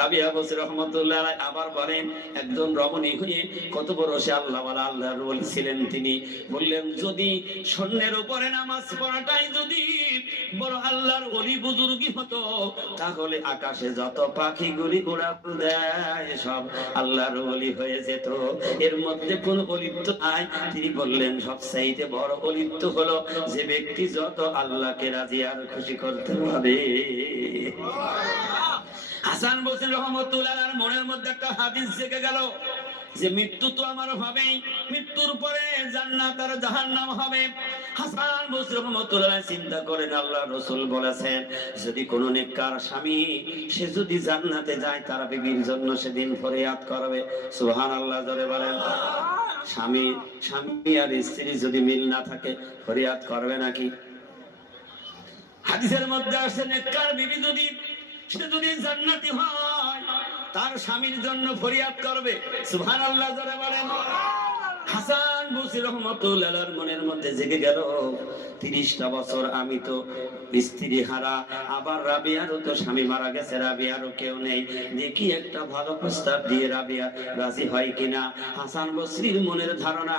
রাবিয়া বসরি রহমাতুল্লাহ আলাইহি আবার বলেন, একজন রমণী হয়ে কত বড় সে আল্লাহওয়ালা আল্লাহর ওলি ছিলেন, তিনি বললেন যদি স্বর্ণের উপরে নামাজ পড়াটাই যদি বড় আল্লাহর ওলি বুজুর্গি হতো, তাহলে আকাশে যত পাখিগুলি উড়াল দেয় সব আল্লাহর ওলি হয়ে যেত। এর মধ্যে কোন অলিত্ব নাই। তিনি বললেন সবচাইতে বড় অলিত্ব হলো যে ব্যক্তি যত আল্লাহকে রাজি আর খুশি করতে পারে। হাসান বসরি রহমাতুল্লাহ আলাইহির মনের মধ্যে একটা হাদিস জেগে গেল যে মৃত্যু তো আমার হবেই, মৃত্যুর পরে জান্নাত আর জাহান্নাম হবে। হাসান বসরি রহমাতুল্লাহ আলাইহি চিন্তা করেন, আল্লাহর রাসূল বলেছেন যদি কোন নেককার স্বামী সে যদি জান্নাতে যায়, তার বিবির জন্য সেদিন ফরিয়াদ করবে। সুবহানাল্লাহ জোরে বলেন। স্বামী আর স্ত্রী যদি মিল না থাকে ফরিয়াদ করবে নাকি? হাদিসের মধ্যে আসছে নেককার বিবি যদি সে যদি জান্নাতি হয়, তার স্বামীর জন্য ফরিয়াদ করবে। সুবহানাল্লাহ জোরে বলেন। হাসান বসরি রহমাতুল্লাহ আলাইহির মনের মধ্যে জেগে গেল 30টা বছর আমি তো স্ত্রী হারা, আবার রাবিয়ারও তো স্বামী মারা গেছে, রাবিয়ারও কেউ নেই, দেখি একটা ভালো প্রস্তাব দিয়ে রাবিয়া রাজি হয় কিনা। হাসান বসরির মনের ধারণা,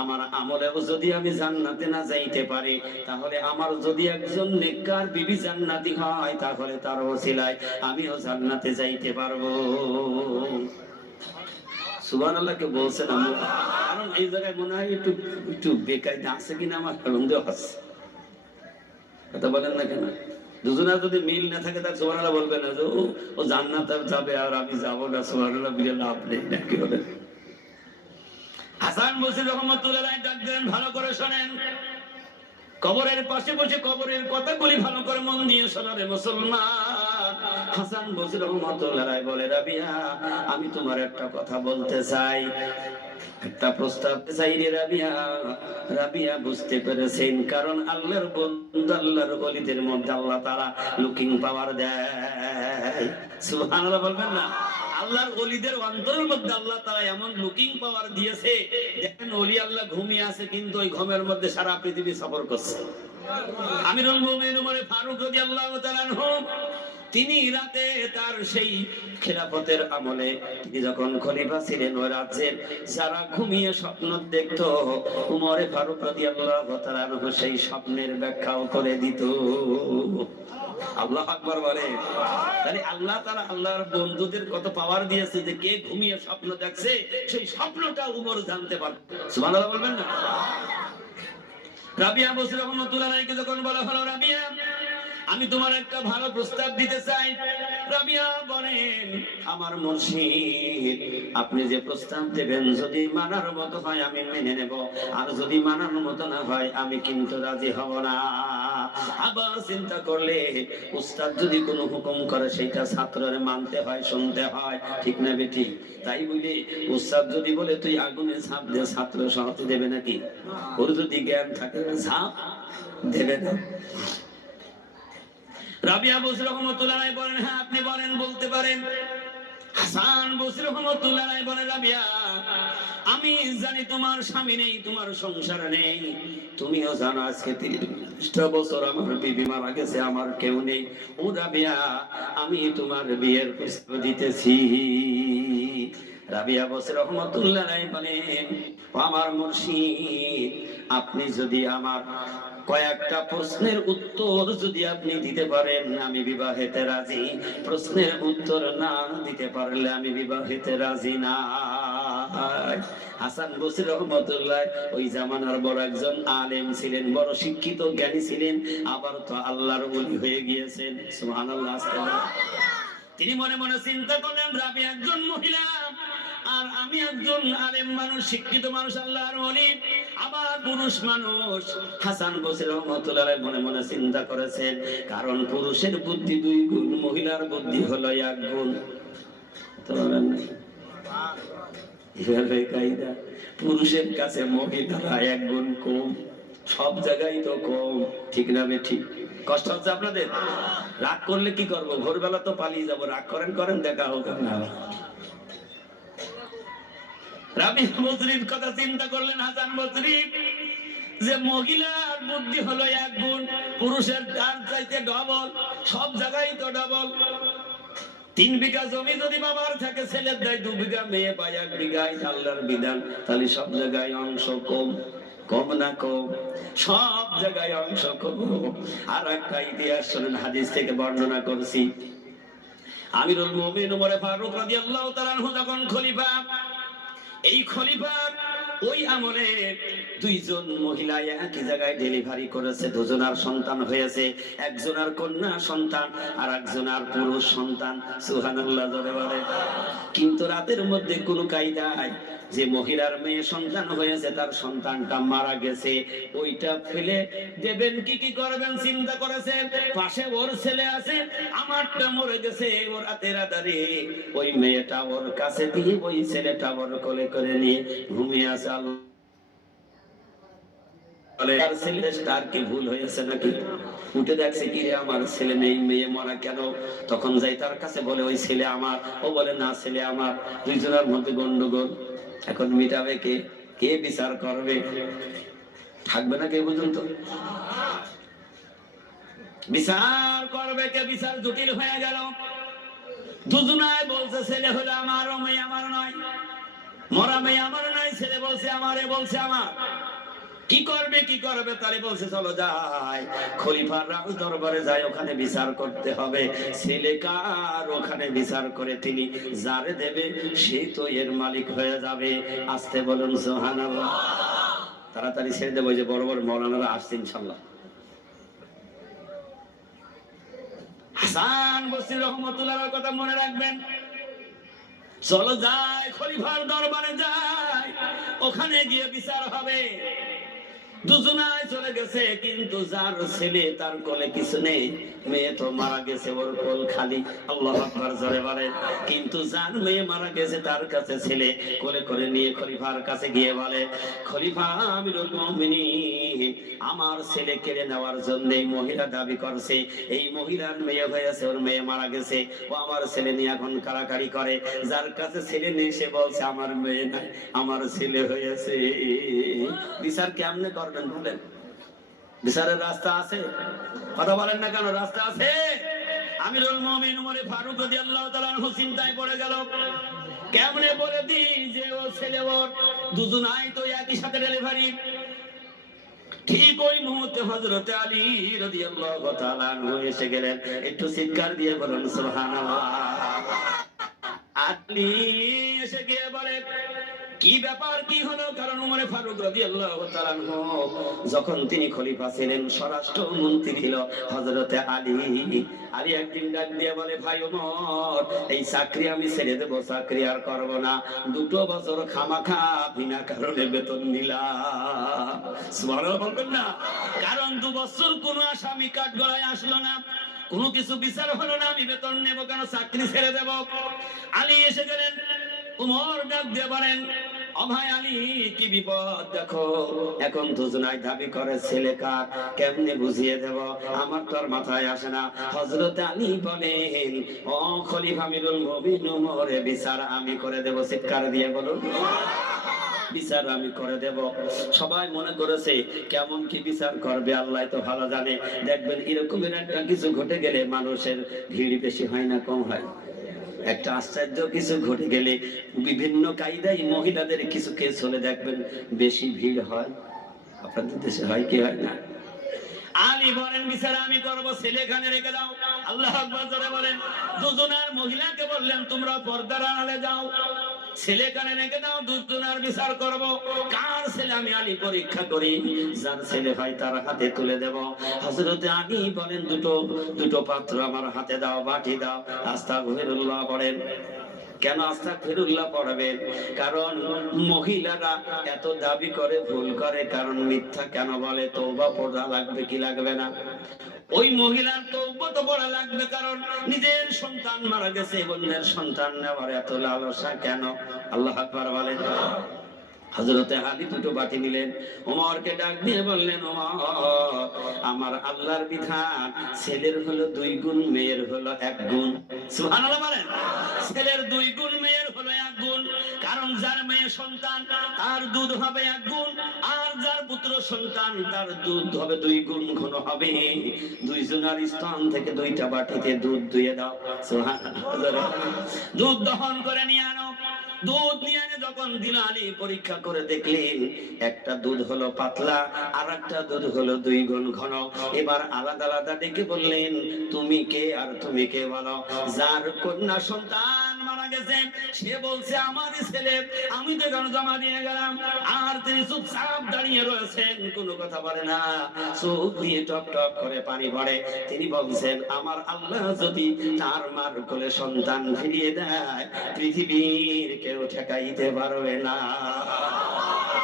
আমার আমলেও যদি আমি জান্নাতে না যাইতে পারি, তাহলে আমার যদি একজন নেককার বিবি জান্নাতি হয়, তাহলে তার ওসিলায় আমিও জান্নাতে যাইতে পারবো। সুবহানাল্লাহ কে বলছেন আমি, কারণ এই জায়গায় মনে হয় একটু বেকায়দা আছে কিনা আমার সন্দেহ আছে। কথা বলেন না কেন? দুজনের যদি মিল না থাকে তার সুবহানাল্লাহ বলবে না যে ও জান্নাতে যাবে আর আমি যাব না, সুবহানাল্লাহ বলে লাভ নেই নাকি বলে। হাসান বসরি রহমাতুল্লাহ আলাইহি ডাক দেন, ভালো করে শোনেন, কবরের পাশে বসে কবরের কথাগুলি ভালো করে মন দিয়ে শোনারে মুসলমান। হাসান বসরি রহমাতুল্লাহ আলাইহি বলে, রাবিয়া আমি তোমার একটা কথা বলতে চাই, একটা প্রস্তাব চাই রে রাবিয়া। রাবিয়া বুঝতে পেরেছেন, কারণ আল্লাহর বন্ধু আল্লাহর ওলিদের মধ্যে আল্লাহ তাআলা লুকিং পাওয়ার দেয়। সুবহানাল্লাহ বলবেন না? আল্লাহর ওলিদের অন্তরের মধ্যে আল্লাহ তাআলা এমন লুকিং পাওয়ার দিয়েছে, দেখেন ওলি আল্লাহ ঘুমিয়ে আছে কিন্তু ওই ঘুমের মধ্যে সারা পৃথিবী সফর করছে। আমিরুল মুমিনিন ওমর ফারুক রাদিয়াল্লাহু তাআলা আনহু তিনি রাতে তার সেই খেলাফতের আমলে তিনি যখন খলিফা ছিলেন, ওই রাজ্যের যারা ঘুমিয়ে স্বপ্ন দেখতো, উমরে ফারুক রাদিয়াল্লাহু তাআলা আনহু সেই স্বপ্নের ব্যাখ্যাও করে দিত। আল্লাহ আকবার বলে। তাহলে আল্লাহ তাআলা আল্লাহর বন্ধুদের কত পাওয়ার দিয়েছে যে কে ঘুমিয়ে স্বপ্ন দেখছে সেই স্বপ্নটা উমর জানতে পারবে। সুবহানাল্লাহ বলবেন না? রাবিয়া বসরি রাহমাতুল্লাহ আলাইহি যখন বলা হলো, রাবিয়া আমি তোমার একটা ভালো প্রস্তাব দিতে চাই। রাবিয়া বলেন, আমার মুর্শিদ আপনি যে প্রস্তাব দেবেন যদি মানার মতো হয় আমি মেনে নেব, আর যদি মানার মতো না হয় আমি কিন্তু রাজি হব না। আবার চিন্তা করলে উস্তাদ যদি কোনো হুকুম করে সেটা ছাত্রের মানতে হয়, শুনতে হয়, ঠিক না বেটি? তাই বলি উস্তাদ যদি বলে তুই আগুনে ঝাঁপ দে, ছাত্র সহজে দেবে নাকি? ওর যদি জ্ঞান থাকে ঝাঁপ দেবে না। রাবিয়া বসরি রাহমাতুল্লাহ আলাইহি বলেন, হ্যাঁ আপনি বলেন, বলতে পারেন। হাসান বসরি রাহমাতুল্লাহ আলাইহি বলেন, রাবিয়া আমি জানি তোমার স্বামী নেই, তোমার সংসার নেই, তুমিও জানো আজকে 30 বছর আমার বিবি মারা গেছে, আমার কেউ নেই। ও রাবিয়া আমি তোমার বিয়ের প্রস্তাব দিতেছি। রাবিয়া বসরি রাহমাতুল্লাহ আলাইহি বলেন, আমার মুর্শিদ আপনি যদি আমার কয়েকটা প্রশ্নের উত্তর যদি আপনি দিতে পারেন আমি বিবাহেতে রাজি, প্রশ্নের উত্তর না দিতে পারলে আমি বিবাহেতে রাজি না। হাসান বসরি রাহমাতুল্লাহ ওই জামানার বড় একজন আলেম ছিলেন, বড় শিক্ষিত জ্ঞানী ছিলেন, আবার তো আল্লাহর ওলি হয়ে গিয়েছেন। সুবহানাল্লাহ। তিনি মনে মনে চিন্তা করলেন, রাবি একজন মহিলা আর আমি একজন আলেম মানুষ, শিক্ষিত মানুষ, আল্লাহর ওলি, আবার পুরুষ মানুষ। হাসান বসরি রাহমাতুল্লাহ আলাইহি মনে মনে চিন্তা করেছেন, কারণ পুরুষের বুদ্ধি 2 গুণ, মহিলার বুদ্ধি হলো 1 গুণ। তো বলেন না এভাবে কায়দা, পুরুষের কাছে মহিলারা 1 গুণ কম, সব জায়গায় তো কম, ঠিক না ঠিক? কষ্ট হচ্ছে আপনাদের? রাগ করলে কি করবো, ভোরবেলা তো পালিয়ে যাবো, রাগ করেন করেন, দেখা হোক না। রাবি বসরির কথা চিন্তা করলেন হাসান বসরি, যে মহিলার বুদ্ধি হলো 1 গুণ, পুরুষের তার চাইতে ডবল, সব জায়গায় তো ডবল। 3 বিঘা জমি যদি বাবার থাকে, ছেলের দেয় 2 বিঘা, মেয়ে পায় 1 বিঘায়, আল্লাহর বিধান। তাহলে সব জায়গায় অংশ কম, কম না কম? সব জায়গায় অংশ কম। আর একটা ইতিহাস শোনেন, হাদিস থেকে বর্ণনা করছি। আমিরুল মুমিনিন ওমর ফারুক রাদিয়াল্লাহু তাআলা আনহু যখন খলিফা, এই খলিফার ওই আমলে 2 জন মহিলা একই জায়গায় ডেলিভারি করেছে, 2 জনের সন্তান হয়েছে, একজনের কন্যা সন্তান আর একজনের পুরুষ সন্তান। সুবহানাল্লাহ জোরে বলে। কিন্তু রাতের মধ্যে কোনো কায়দায় যে মহিলার মেয়ে সন্তান হয়েছে তার সন্তানটা মারা গেছে, ওইটা ফেলে দেবেন কি করবেন চিন্তা করেছে। পাশে ওর ছেলে আছে, আমারটা মরে গেছে, ও রাতের আধারে ওই মেয়েটা ওর কাছে দিয়ে ওই ছেলেটা ওর কোলে করে নিয়ে ঘুমিয়ে আছে। তার কি ভুল হয়েছে নাকি? উঠে দেখছে কি রে আমার ছেলে নেই, মেয়ে মরা কেন? তখন যাই তার কাছে বলে ওই ছেলে আমার, ও বলে না ছেলে আমার। 2 জনের মধ্যে গন্ডগোল, এখন মিটাবে কে? কে বিচার করবে? থাকবে না কে পর্যন্ত? বিচার করবে কে? বিচার জটিল হয়ে গেল। দুজনায় বলছে ছেলে হলো আমার, ও মেয়ে আমার নয়, মরা মেয়ে আমার নয়, ছেলে বলছে আমারে, বলছে আমার। কি করবে তারে বলছে চলো যাই খলিফার রাজ দরবারে যাই, ওখানে বিচার করতে হবে। ছেলে কার ওখানে বিচার করে তিনি যারে দেবে সেই তো এর মালিক হয়ে যাবে। আসতে বলুন সুবহানাল্লাহ। তাড়াতাড়ি ছেড়ে দেবো, যে বড় বড় মাওলানারা আসছে ইনশাআল্লাহ। হাসান বসরি রাহমাতুল্লাহর কথা মনে রাখবেন। চলো যাই খলিফার দরবারে যাই, ওখানে গিয়ে বিচার হবে। দুজনায় চলে গেছে, কিন্তু যার ছেলে তার কোলে কিছু নেই, মেয়ে তো মারা গেছে, ওর কোল খালি। আল্লাহু আকবার জোরে বলেন। কিন্তু যার মেয়ে মারা গেছে তার কাছে ছেলে কোলে করে নিয়ে খলিফার কাছে গিয়ে বলে, খলিফা আমিরুল মুমিনিন, আমার ছেলে কেড়ে নেওয়ার জন্য এই মহিলা দাবি করছে, এই মহিলার মেয়ে হয়েছে, ওর মেয়ে মারা গেছে, ও আমার ছেলে নিয়ে এখন কাড়াকাড়ি করে। যার কাছে ছেলে নেই সে বলছে আমার মেয়ে নাই, আমার ছেলে হয়েছে। বিচার কেমনে করবেন বলেন? বিচারের রাস্তা আছে? কথা বলেন না কেন? রাস্তা আছে। আমিরুল মুমিনিন ওমর ফারুক রাদিয়াল্লাহু তাআলা আনহু চিন্তায় পড়ে গেল, কেমনে বলে দি যে ও ছেলে ওর, দুজনাই তো একই সাথে ডেলিভারি। ঠিক ওই মুহূর্তে হযরত আলী রাদিয়াল্লাহু তাআলা আনহু এসে গেলেন। একটু চিৎকার দিয়ে বলুন সুবহানাল্লাহ। আলী এসে গিয়ে বলে, কি ব্যাপার, কি হলো? কারণ উমরে ফারুক রাদিয়াল্লাহু তাআলা আনহু যখন তিনি খলিফা ছিলেন, স্বরাষ্ট্র মন্ত্রী ছিল হযরতে আলী। আলী একদিন ডাক দিয়ে বলে, ভাই ওমর, এই চাকরি আমি ছেড়ে দেব, চাকরি আর করব না। 2 বছর খামাখা বিনা কারণে বেতন নিলাম। সুবহানাল্লাহ বলবেন না? কারণ 2 বছর কোন আসামি কাঠগড়ায় আসলো না, কোনো কিছু বিচার হলো না, আমি বেতন নেব কেন, চাকরি ছেড়ে দেব। আলী এসে গেলেন। উমর ডাক দিয়ে বলেন, ও ভাই আলী, কি বিপদ দেখো, এখন দুজনাই দাবি করে ছেলে কার, কেমনে বুঝিয়ে দেব, আমার তো আর মাথায় আসে না। হযরত আলী বলেন, ও খলিফা আমিরুল মুমিনিন উমর, বিচার আমি করে দেব। চিৎকার দিয়ে বলুন, বিচার আমি করে দেব। সবাই মনে করেছে কেমন কি বিচার করবে, আল্লাহ তো ভালো জানে। দেখবেন এরকমের একটা কিছু ঘটে গেলে মানুষের ভিড় বেশি হয় না কম হয়? একটা আশ্চর্য কিছু ঘটে গেলে বিভিন্ন কায়দায় মহিলাদের কিছু কেস হলে দেখবেন বেশি ভিড় হয়। আপনাদের দেশে হয় কি হয় না? আলী বলেন, বিচার আমি করব, ছেলে এখানে রেখে দাও। আল্লাহু আকবার জোরে বলেন। দুজনার মহিলাকে বললেন, তোমরা পর্দার আড়ালে যাও, ছেলে এখানে রেখে দাও, দুজনার বিচার করব। কার ছেলে আমি আলী পরীক্ষা করি, যার ছেলে হয় তার হাতে তুলে দেব। হযরত আলী বলেন, দুটো পাত্র আমার হাতে দাও, বাটি দাও। আস্তাগফিরুল্লাহ পড়েন। কেন আস্তাগফিরুল্লাহ পড়বেন? কারণ মহিলারা এত দাবি করে ভুল করে, কারণ মিথ্যা কেন বলে? তওবা পড়া লাগবে কি লাগবে না? ওই মহিলার তওবা তো পড়া লাগবে, কারণ নিজের সন্তান মারা গেছে, অন্যের সন্তান নেওয়ার এত লালসা কেন? আল্লাহু আকবার বলেন। হযরতে আলী 2 বাটি নিলেন, ওমরকে ডাক দিয়ে বললেন, ওমর, আমার আল্লাহর বিধান, ছেলের হলো 2 গুণ, মেয়ের হলো 1 গুণ। সুবহানাল্লাহ বলেন। ছেলের 2 গুণ, মেয়ের হলো 1 গুণ। কারণ যার মেয়ে সন্তান তার দুধ হবে 1 গুণ, আর যার পুত্র সন্তান তার দুধ হবে 2 গুণ ঘন হবে। দুইজনের স্তন থেকে 2টা বাটিতে দুধ দুইয়ে দাও। সুবহানাল্লাহ। দুধ দহন করে নিয়ে আনো। দুধ নিয়ে এনে যখন দিল, আলী পরীক্ষা করে দেখলেন একটা দুধ হলো পাতলা, আর একটা দুধ হলো 2 গুণ ঘন। এবার আলাদা আলাদা ডেকে বললেন, তুমি কে আর তুমি কে বলো। যার কন্যা সন্তান মারা গেছে সে বলছে আমারই ছেলে, আমি তো এখানে জমা দিয়ে গেলাম। আর তিনি চুপচাপ দাঁড়িয়ে রয়েছেন, কোনো কথা বলে না, চোখ দিয়ে টপ টপ করে পানি পড়ে। তিনি বলছেন, আমার আল্লাহ যদি তার মার কোলে সন্তান ফিরিয়ে দেয়, পৃথিবীর কেউ ঠেকাইতে পারবে না।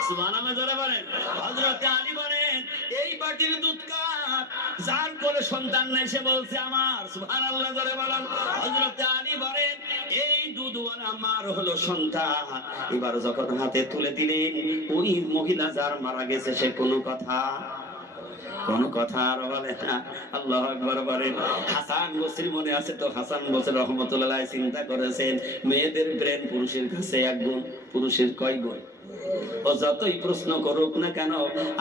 সুবহানাল্লাহ জোরে বলেন। হযরত আলী বলেন, এই বাটির দুধ কার? যার কোলে সন্তান নেই সে বলছে আমার। সুবহানাল্লাহ জোরে বলেন। হযরত আলী বলেন, এই দুধওয়ালা মার হলো সন্তান। এবার যখন হাতে তুলে দিলেন, ওই মহিলা যার মারা গেছে সে কোনো কথা আর বলে না। আল্লাহু আকবার বলেন। হাসান বসরি মনে আছে তো? হাসান বসরি রহমাতুল্লাহ চিন্তা করেছেন, মেয়েদের ব্রেন পুরুষের কাছে 1 গুণ, পুরুষের কয় গুণ? ও যতই প্রশ্ন করুক না কেন,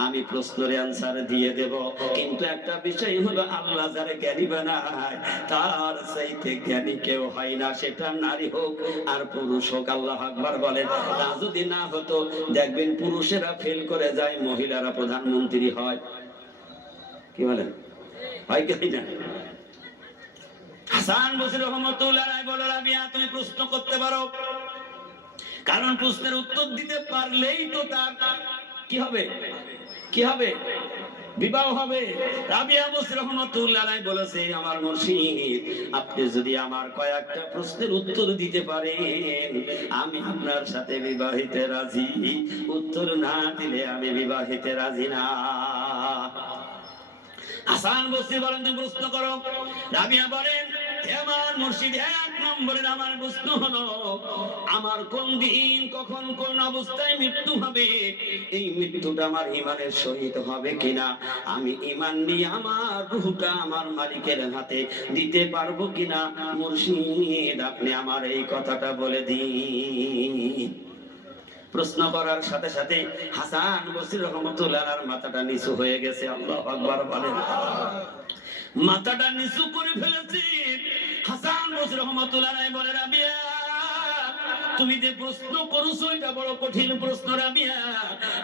আমি প্রশ্নের অ্যানসার দিয়ে দেব। কিন্তু একটা বিষয় হলো, আল্লাহ যারা জ্ঞানী বানায় তার চাইতে জ্ঞানী কেউ হয় না, সেটা নারী হোক আর পুরুষ হোক। আল্লাহু আকবার বলেন। তা যদি না হতো, দেখবেন পুরুষেরা ফেল করে যায়, মহিলারা প্রধানমন্ত্রী হয়। কি বলেন? হয় কি না? হাসান বসরি রহমাতুল্লাহ আলাইহি বলে, রাবিয়া তুমি প্রশ্ন করতে পারো, কারণ প্রশ্নের উত্তর দিতে পারলেই তো তার কি হবে? কি হবে? বিবাহ হবে। রাবিয়া বসরি রহমাতুল্লাহ আলাইহি বলেছে, আমার মুর্শিদ, আপনি যদি আমার কয়েকটা প্রশ্নের উত্তর দিতে পারেন, আমি আপনার সাথে বিবাহিতে রাজি। উত্তর না দিলে আমি বিবাহিতে রাজি না। হাসান বসরি বলেন, তুমি প্রশ্ন করো। রাবিয়া বলেন, আমার মুর্শিদ, 1 নম্বরের আমার প্রশ্ন হলো, আমার কোন দিন কখন কোন অবস্থায় মৃত্যু হবে, এই মৃত্যুটা আমার ঈমানের সহিত হবে কিনা, আমি ঈমান নিয়ে আমার রূহটা আমার মালিকের হাতে দিতে পারবো কিনা। মুর্শিদ, আপনি আমার এই কথাটা বলে দিন। প্রশ্ন করার সাথে সাথে হাসান বসরি রহমাতুল্লাহর মাথাটা নিচু হয়ে গেছে। আল্লাহু আকবার বলেন। মাথাটা নিচু করে ফেলেছে। হাসান বসরি রহমাতুল্লাহ বলে, রাবিয়া তুমি যে প্রশ্ন করছো এটা বড় কঠিন প্রশ্ন রাবিয়া।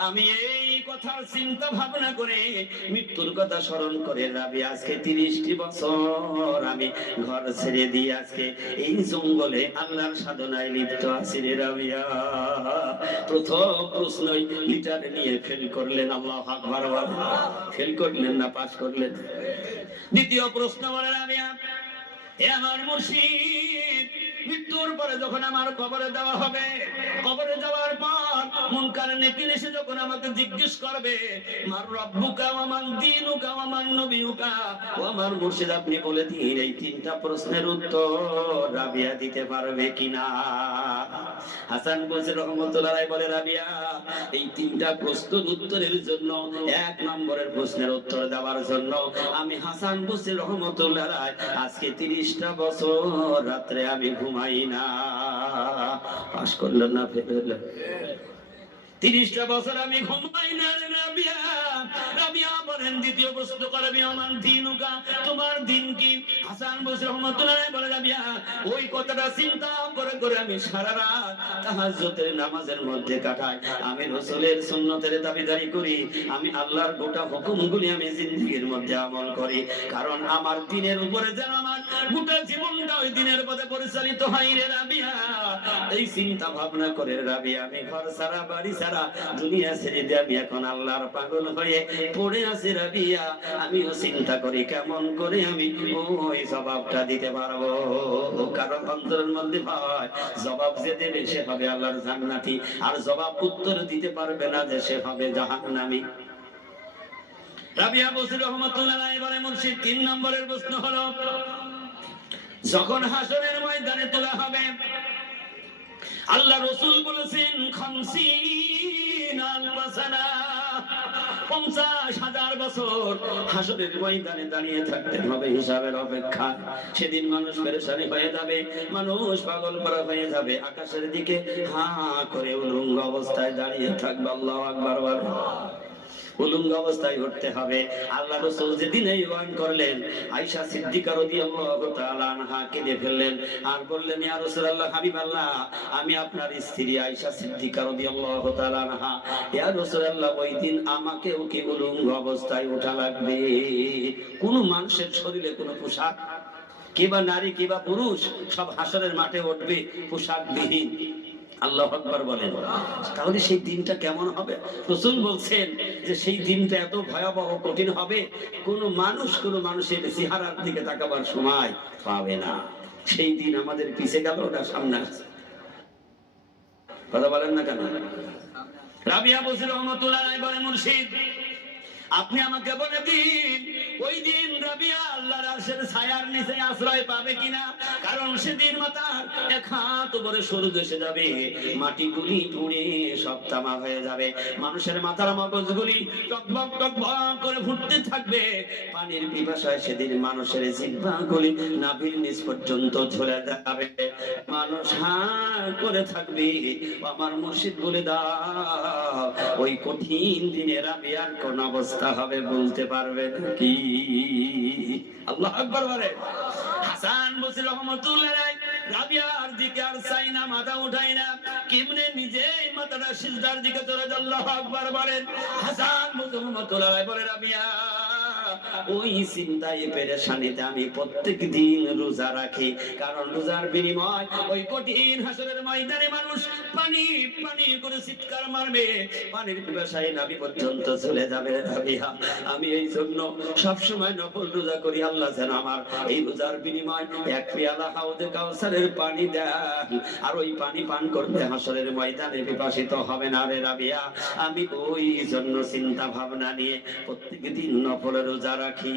আমি এই কথার চিন্তা ভাবনা করে মৃত্যুর কথা স্মরণ করে রাবিয়া আজকে 30টি বছর আমি ঘর ছেড়ে দিয়ে আজকে এই জঙ্গলে আল্লাহর সাধনায় লিপ্ত আছি রে রাবিয়া। প্রথম প্রশ্নই লিটার নিয়ে ফেল করলেন, আল্লাহু আকবার। ফেল করলেন না পাস করলেন? দ্বিতীয় প্রশ্ন বলে রাবিয়া, এ আমার মুর্শিদ, মৃত্যুর পরে যখন আমার কবরে দেওয়া হবে, কবরে যাওয়ার পর মুনকার নেকির এসে যখন আমাকে জিজ্ঞেস করবে মার রব্বুকা ওয়া মান দীনুকা ওয়া মান নবিয়ুকা, ও আমার মুর্শিদ আপনি বলে দিন এই 3টা প্রশ্নের উত্তর রাবিয়া দিতে পারবে কিনা? হাসান বসরি রহমাতুল্লাহ আলাইহি বলে রাবিয়া এই 3টা প্রশ্নের উত্তরের জন্য 1 নম্বরের প্রশ্নের উত্তর দেওয়ার জন্য আমি হাসান বসরি রহমাতুল্লাহ আলাইহি আজকে 30টা বছর রাত্রে আমি ঘুমাই না। পাস করলেন না ফেল হলেন? 30টা বছর আমি ঘুমাই না রে রাবিয়া। রাবিয়া বলেন দ্বিতীয় প্রশ্ন করবে আমার দিনুকা, তোমার দিন কি? হাসান বসরি রহমাতুল্লাহ আলাইহি বলে রাবিয়া ওই কথাটা চিন্তা করে করে আমি সারা রাত তাহাজ্জুদের নামাজের মধ্যে কাটাই, আমি রাসূলের সুন্নতের দাবিদারি করি, আমি আল্লাহর গোটা হুকুমগুলি আমি জিন্দেগীর মধ্যে আমল করি, কারণ আমার দিনের উপরে যেন আমার গোটা জীবনটা ওই দিনের পথে পরিচালিত হয় রে রাবিয়া। এই চিন্তা ভাবনা করে রাবিয়া আমি ঘর সারা বাড়ি সারা দুনিয়া ছেড়ে দিয়ে আমি এখন আল্লাহর পাগল হয়ে পড়ে আছি রাবিয়া। আমিও চিন্তা করি কেমন করে আমি ওই জবাবটা দিতে পারবো, কারণ অন্তরের মধ্যে ভয় জবাব যে দেবে সে হবে আল্লাহর জান্নাতি, আর জবাব উত্তর দিতে পারবে না যে সে হবে জাহান্নামী। রাবিয়া বসরি রহমাতুল্লাহ আলাইহি বলে মুর্শিদ 3 নম্বরের প্রশ্ন হলো যখন হাসরের ময়দানে তোলা হবে, আল্লাহ রাসূল বলেছেন 50,000 বছর হাসরের ময়দানে দাঁড়িয়ে থাকতে হবে হিসাবের অপেক্ষা। সেদিন মানুষ পেরেশানি হয়ে যাবে, মানুষ পাগল করা হয়ে যাবে, আকাশের দিকে হা করে উলঙ্গ অবস্থায় দাঁড়িয়ে থাকবে। আল্লাহু আকবার। উলঙ্গ অবস্থায় উঠতে হবে। আল্লাহ রাসূল যেদিন এই ওয়ান করলেন আয়েশা সিদ্দিকা রাদিয়াল্লাহু তাআলা আনহা কেঁদে ফেললেন আর বললেন ইয়া রাসূলুল্লাহ হাবিবাল্লাহ আমি আপনার স্ত্রী আয়েশা সিদ্দিকা রাদিয়াল্লাহু তাআলা আনহা, ইয়া রাসূলুল্লাহ ওই দিন আমাকেও কি উলঙ্গ অবস্থায় ওঠা লাগবে? কোন মানুষের শরীরে কোনো পোশাক, কিবা নারী কিবা পুরুষ সব হাসরের মাঠে উঠবে পোশাকবিহীন। আল্লাহু আকবার বলেন। তাহলে সেই দিনটা কেমন হবে? রাসূল বলছেন যে সেই দিনটা এত ভয়াবহ কঠিন হবে কোন মানুষের চেহারার দিকে তাকাবার সময় পাবে না। সেই দিন আমাদের পিছে গেল না সামনে আসছে? কথা বলেন না কেন? রাবিয়া বসরি রহমাতুল্লাহ আলাইহি বলেন মুর্শিদ আপনি আমাকে বলে দিন ওই দিন রাবিয়া আল্লাহর আরশের ছায়ার নিচে আশ্রয় পাবে কিনা, কারণ সেদিন মাথার 1 হাত উপরে সূর্য এসে যাবে, মাটিগুলি পুড়ে সব তামা হয়ে যাবে, মানুষের মাথার মগজগুলি টকবক টকবক করে ফুটতে থাকবে, পানির পিপাসায় সেদিন মানুষের জিহ্বাগুলি নাভির নিচ পর্যন্ত ঝরে যাবে, মানুষ হা করে থাকবে। আমার মুর্শিদ বলে দাও ওই কঠিন দিনে রাবিয়ার কোন অবস্থা হবে বলতে পারবেন কি? আল্লাহু আকবার বলে। হাসান বসরি রহমাতুল্লাহ আলাইহি রাবিয়ার দিকে আর চাই না, মাথা উঠায় না, কেমনে নিজেই মাথাটা সিজদার দিকে চলে যায়। আল্লাহু আকবার বলেন। হাসান বসরি রহমাতুল্লাহ আলাইহি বলে রাবিয়া ওই চিন্তায় পেরেশানিতে আমি প্রত্যেক দিন রোজা রাখি, কারণ রোজার বিনিময় ওই কঠিন হাসরের ময়দানে মানুষ পানি পানি করে চিৎকার মারবে, পানির পিপাসায় নাভি পর্যন্ত চলে যাবে। রাবিয়া আমি এই জন্য সবসময় নফল রোজা করি, আল্লাহ যেন আমার এই রোজার বিনিময় 1 পেয়ালা হাউজে কাউসারের পানি দেন, আর ওই পানি পান করতে হাসরের ময়দানে পিপাসিত হবে না রে রাবিয়া। আমি ওই জন্য চিন্তা ভাবনা নিয়ে প্রত্যেক দিন নফল রোজা রাখি।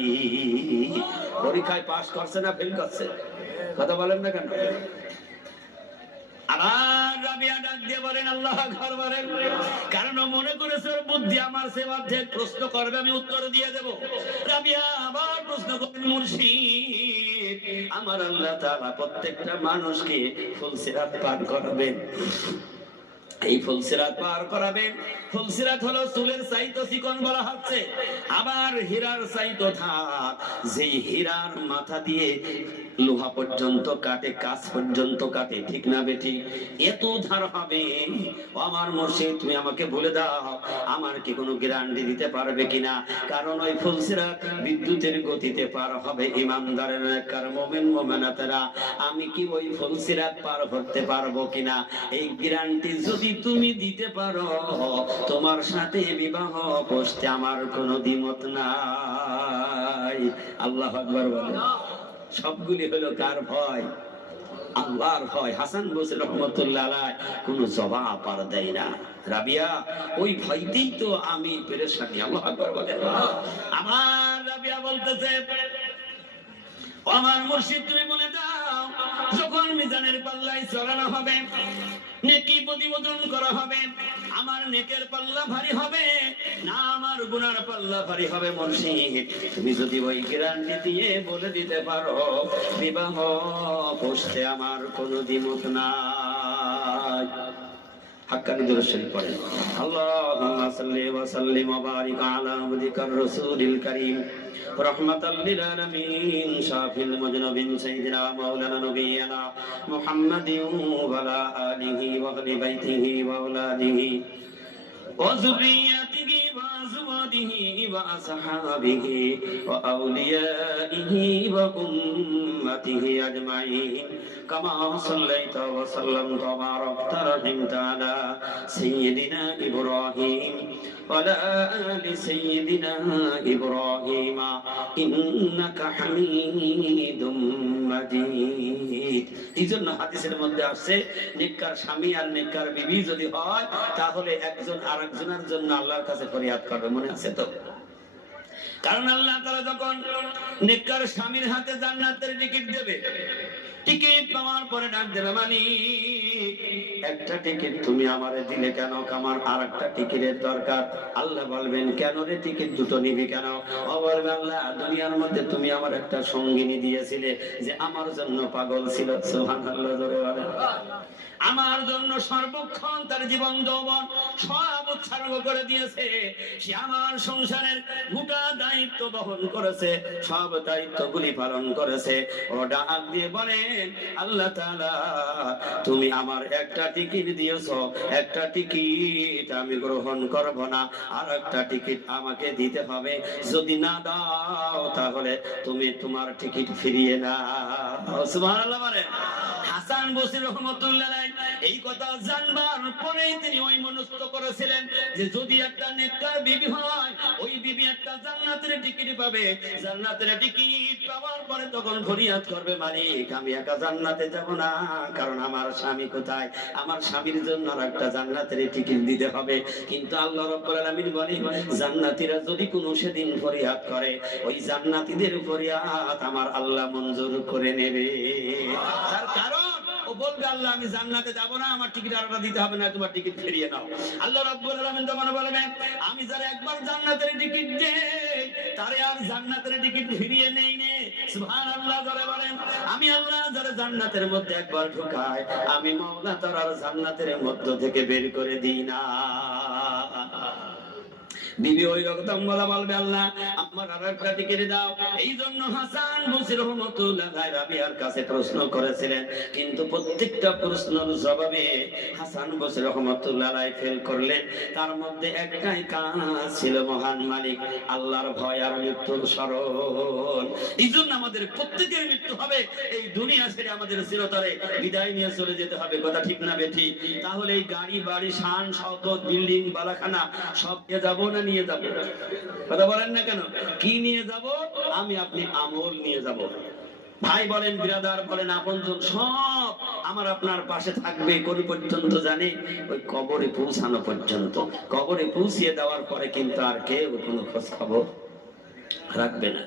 পরীক্ষায় পাস করছে না ফেল করছে? কথা বলেন না কেন? আবার রাবিয়া ডাক দিয়ে বলেন আল্লাহু আকবার বলেন, কারণ মনে করেছে ওর বুদ্ধি আমার সে অর্ধেক প্রশ্ন করবে আমি উত্তর দিয়ে দেব। রাবিয়া আবার প্রশ্ন করেন মুর্শিদ আমার আল্লাহ তাআলা প্রত্যেকটা মানুষকে ফুলসিরাত পার করাবেন, এই ফুলসিরাত পার করাবেন। ফুলসিরাত হলো চুলের চাইতো চিকন বলা হচ্ছে, আবার হীরার চাইতো ধার, যেই হীরার মাথা দিয়ে লোহা পর্যন্ত কাটে, কাজ পর্যন্ত কাটে, ঠিক না বেটি? এত ধার হবে। আমার মুর্শিদ তুমি আমাকে বলে দাও, আমার কি কোনো গ্যারান্টি দিতে পারবে কিনা? কারণ ওই ফুলসিরাত বিদ্যুতের গতিতে পার হবে ইমানদারের নেককার মুমিন মুমিনাতেরা। আমি কি ওই ফুলসিরাত পার করতে পারবো কিনা, এই গ্যারান্টি যদি তুমি দিতে পারো, তোমার সাথে বিবাহ বসতে আমার কোনো দ্বিমত নাই। আল্লাহু আকবার বলেন। সবগুলি হলো কার ভয়? আল্লাহর ভয়। হাসান বসরি রহমাতুল্লাহ আলাইহি কোনো জবাব আর দেয় না। রাবিয়া, ওই ভয়তেই তো আমি পেরেশানি। আল্লাহু আকবার বলেন। আমার রাবিয়া বলতেছে, আমার মুর্শিদ তুমি বলে দাও, যখন মিজানের পাল্লায় চড়ানো হবে, নেকি প্রতিবেদন করা হবে, আমার নেকের পাল্লা ভারী হবে না আমার গুনার পাল্লা ভারী হবে? মুর্শিদ তুমি যদি ওই গ্যারান্টি দিয়ে বলে দিতে পারো, বিবাহ বসতে আমার কোনো দ্বিমত নাই। হাক্কানি দুরূদ শরীফ পড়েন। আল্লাহুম্মা সাল্লি ওয়া সাল্লিম ওয়া বারিক আলা আবদিকার রাসূলিল কারীম রাহমাতাল লিল আলামিন শাফিল মুজনাবিন সাইয়্যিদিনা মাওলানা নবিয়্যিনা মুহাম্মাদিন ওয়া আলা আলিহি ওয়া আহলি বাইতিহি ওয়া আওলাদিহি ওয়া যুররিয়াতিহি ওয়া আজওয়াজিহি ওয়া আসহাবিহি ওয়া আউলিয়াইহি ওয়া উম্মাতিহি আজমাইন কামা সাল্লাইতা ওয়া সাল্লামতা ওয়া বারাকতা রাহিমতা আলা সাইয়্যিদিনা ইব্রাহিম ওয়া আলা আলি সাইয়্যিদিনা ইব্রাহিম ইন্নাকা হামিদুম মাজিদ। এইজন্য হাদিসের মধ্যে আছে, নেককার স্বামী আর নেককার বিবি যদি হয়, তাহলে একজন আরেকজনের জন্য আল্লাহর কাছে ফরিয়াদ করবে। মনে আছে তো? কারণ আল্লাহ তাআলা যখন নেককার স্বামীর হাতে জান্নাতের টিকিট দেবে, টিকিট পাওয়ার পরে ডাক দেবে, মালিক একটা টিকিট তুমি আমারে দিলে কেন? আমার আরেকটা টিকিটের দরকার। আল্লাহ বলবেন, কেন রে, টিকিট দুটো নিবি কেন? ও বলবে, আল্লাহ দুনিয়ার মধ্যে তুমি আমার একটা সঙ্গিনী দিয়েছিলে যে আমার জন্য পাগল ছিল। সুবহানাল্লাহ, জোরে বলেন। আমার জন্য সর্বক্ষণ তার জীবন যৌবন সব উৎসর্গ করে দিয়েছে। সে আমার সংসারের গোটা দায়িত্ব বহন করেছে, সব দায়িত্বগুলি পালন করেছে। ও ডাক দিয়ে বলেন, আল্লাহ তাআলা তুমি আমার একটা টিকিট দিয়েছো, একটা টিকিট আমি গ্রহণ করব না, আর একটা টিকিট আমাকে দিতে হবে। যদি না দাও তাহলে তুমি তোমার টিকিট ফিরিয়ে নাও। সুবহানাল্লাহ বলেন। হাসান বসরি রহমাতুল্লাহ আলাইহি এই কথা জানবার পরেই তিনি ওই মনস্থ করেছিলেন যে যদি একটা নেককার বিবি হয়, ওই বিবি একটা জান্নাতের টিকিট পাবে। জান্নাতের টিকিট পাওয়ার পরে তখন ফরিয়াদ করবে, মালিক আমি একা জান্নাতে যাব না, কারণ আমার স্বামী কোথায়? আমার স্বামীর জন্য আর একটা জান্নাতের টিকিট দিতে হবে। কিন্তু আল্লাহ রাব্বুল আলামিন বলেন, জান্নাতীরা যদি কোনো সেদিন ফরিয়াদ করে, ওই জান্নাতীদের ফরিয়াদ আমার আল্লাহ মঞ্জুর করে নেবে। তার কারণ ও বলবে, আল্লাহ আমি জান্নাতে যাব না, আমার টিকিট আরটা দিতে হবে না, তোমার টিকিট ফিরিয়ে নাও। আল্লাহ রাব্বুল আলামিন তখন বলবেন, আমি যারা একবার জান্নাতের টিকিট দেই, তারে আর জান্নাতের টিকিট ফিরিয়ে নেই নে। সুবহানাল্লাহ, জোরে বলেন। আমি আল্লাহ যারা জান্নাতের মধ্যে একবার ঢুকাই, আমি মাওলা তার আর জান্নাতের মধ্য থেকে বের করে দিই না। বিবি ওই রকম বলবে, আল্লাহ আমার আরেকটা টিকিট দাও। এই জন্য হাসান বসরি রহমাতুল্লাহ আলাইহি রাবিয়ার কাছে প্রশ্ন করেছিলেন, কিন্তু প্রত্যেকটা প্রশ্নের জবাবে হাসান বসরি রহমাতুল্লাহ আলাইহি ফেল করলেন। তার মধ্যে একটাই কাজ ছিল, মহান মালিক আল্লাহর ভয় আর মৃত্যুর স্মরণ। এই জন্য আমাদের প্রত্যেকের মৃত্যু হবে, এই দুনিয়া ছেড়ে আমাদের চিরতরে বিদায় নিয়ে চলে যেতে হবে। কথা ঠিক না বেঠি? তাহলে এই গাড়ি বাড়ি শান শওকত বিল্ডিং বালাখানা সব নিয়ে যাবো না নিয়ে যাব? কথা বলেন না কেন? কি নিয়ে যাব? আমি আপনি আমল নিয়ে যাব। ভাই বলেন, বিরাদার বলেন, আপনজন সব আমার আপনার পাশে থাকবে কোন পর্যন্ত জানি? ওই কবরে পৌঁছানো পর্যন্ত। কবরে পৌঁছিয়ে দেওয়ার পরে কিন্তু আর কেউ কোনো খোঁজ খবর রাখবে না।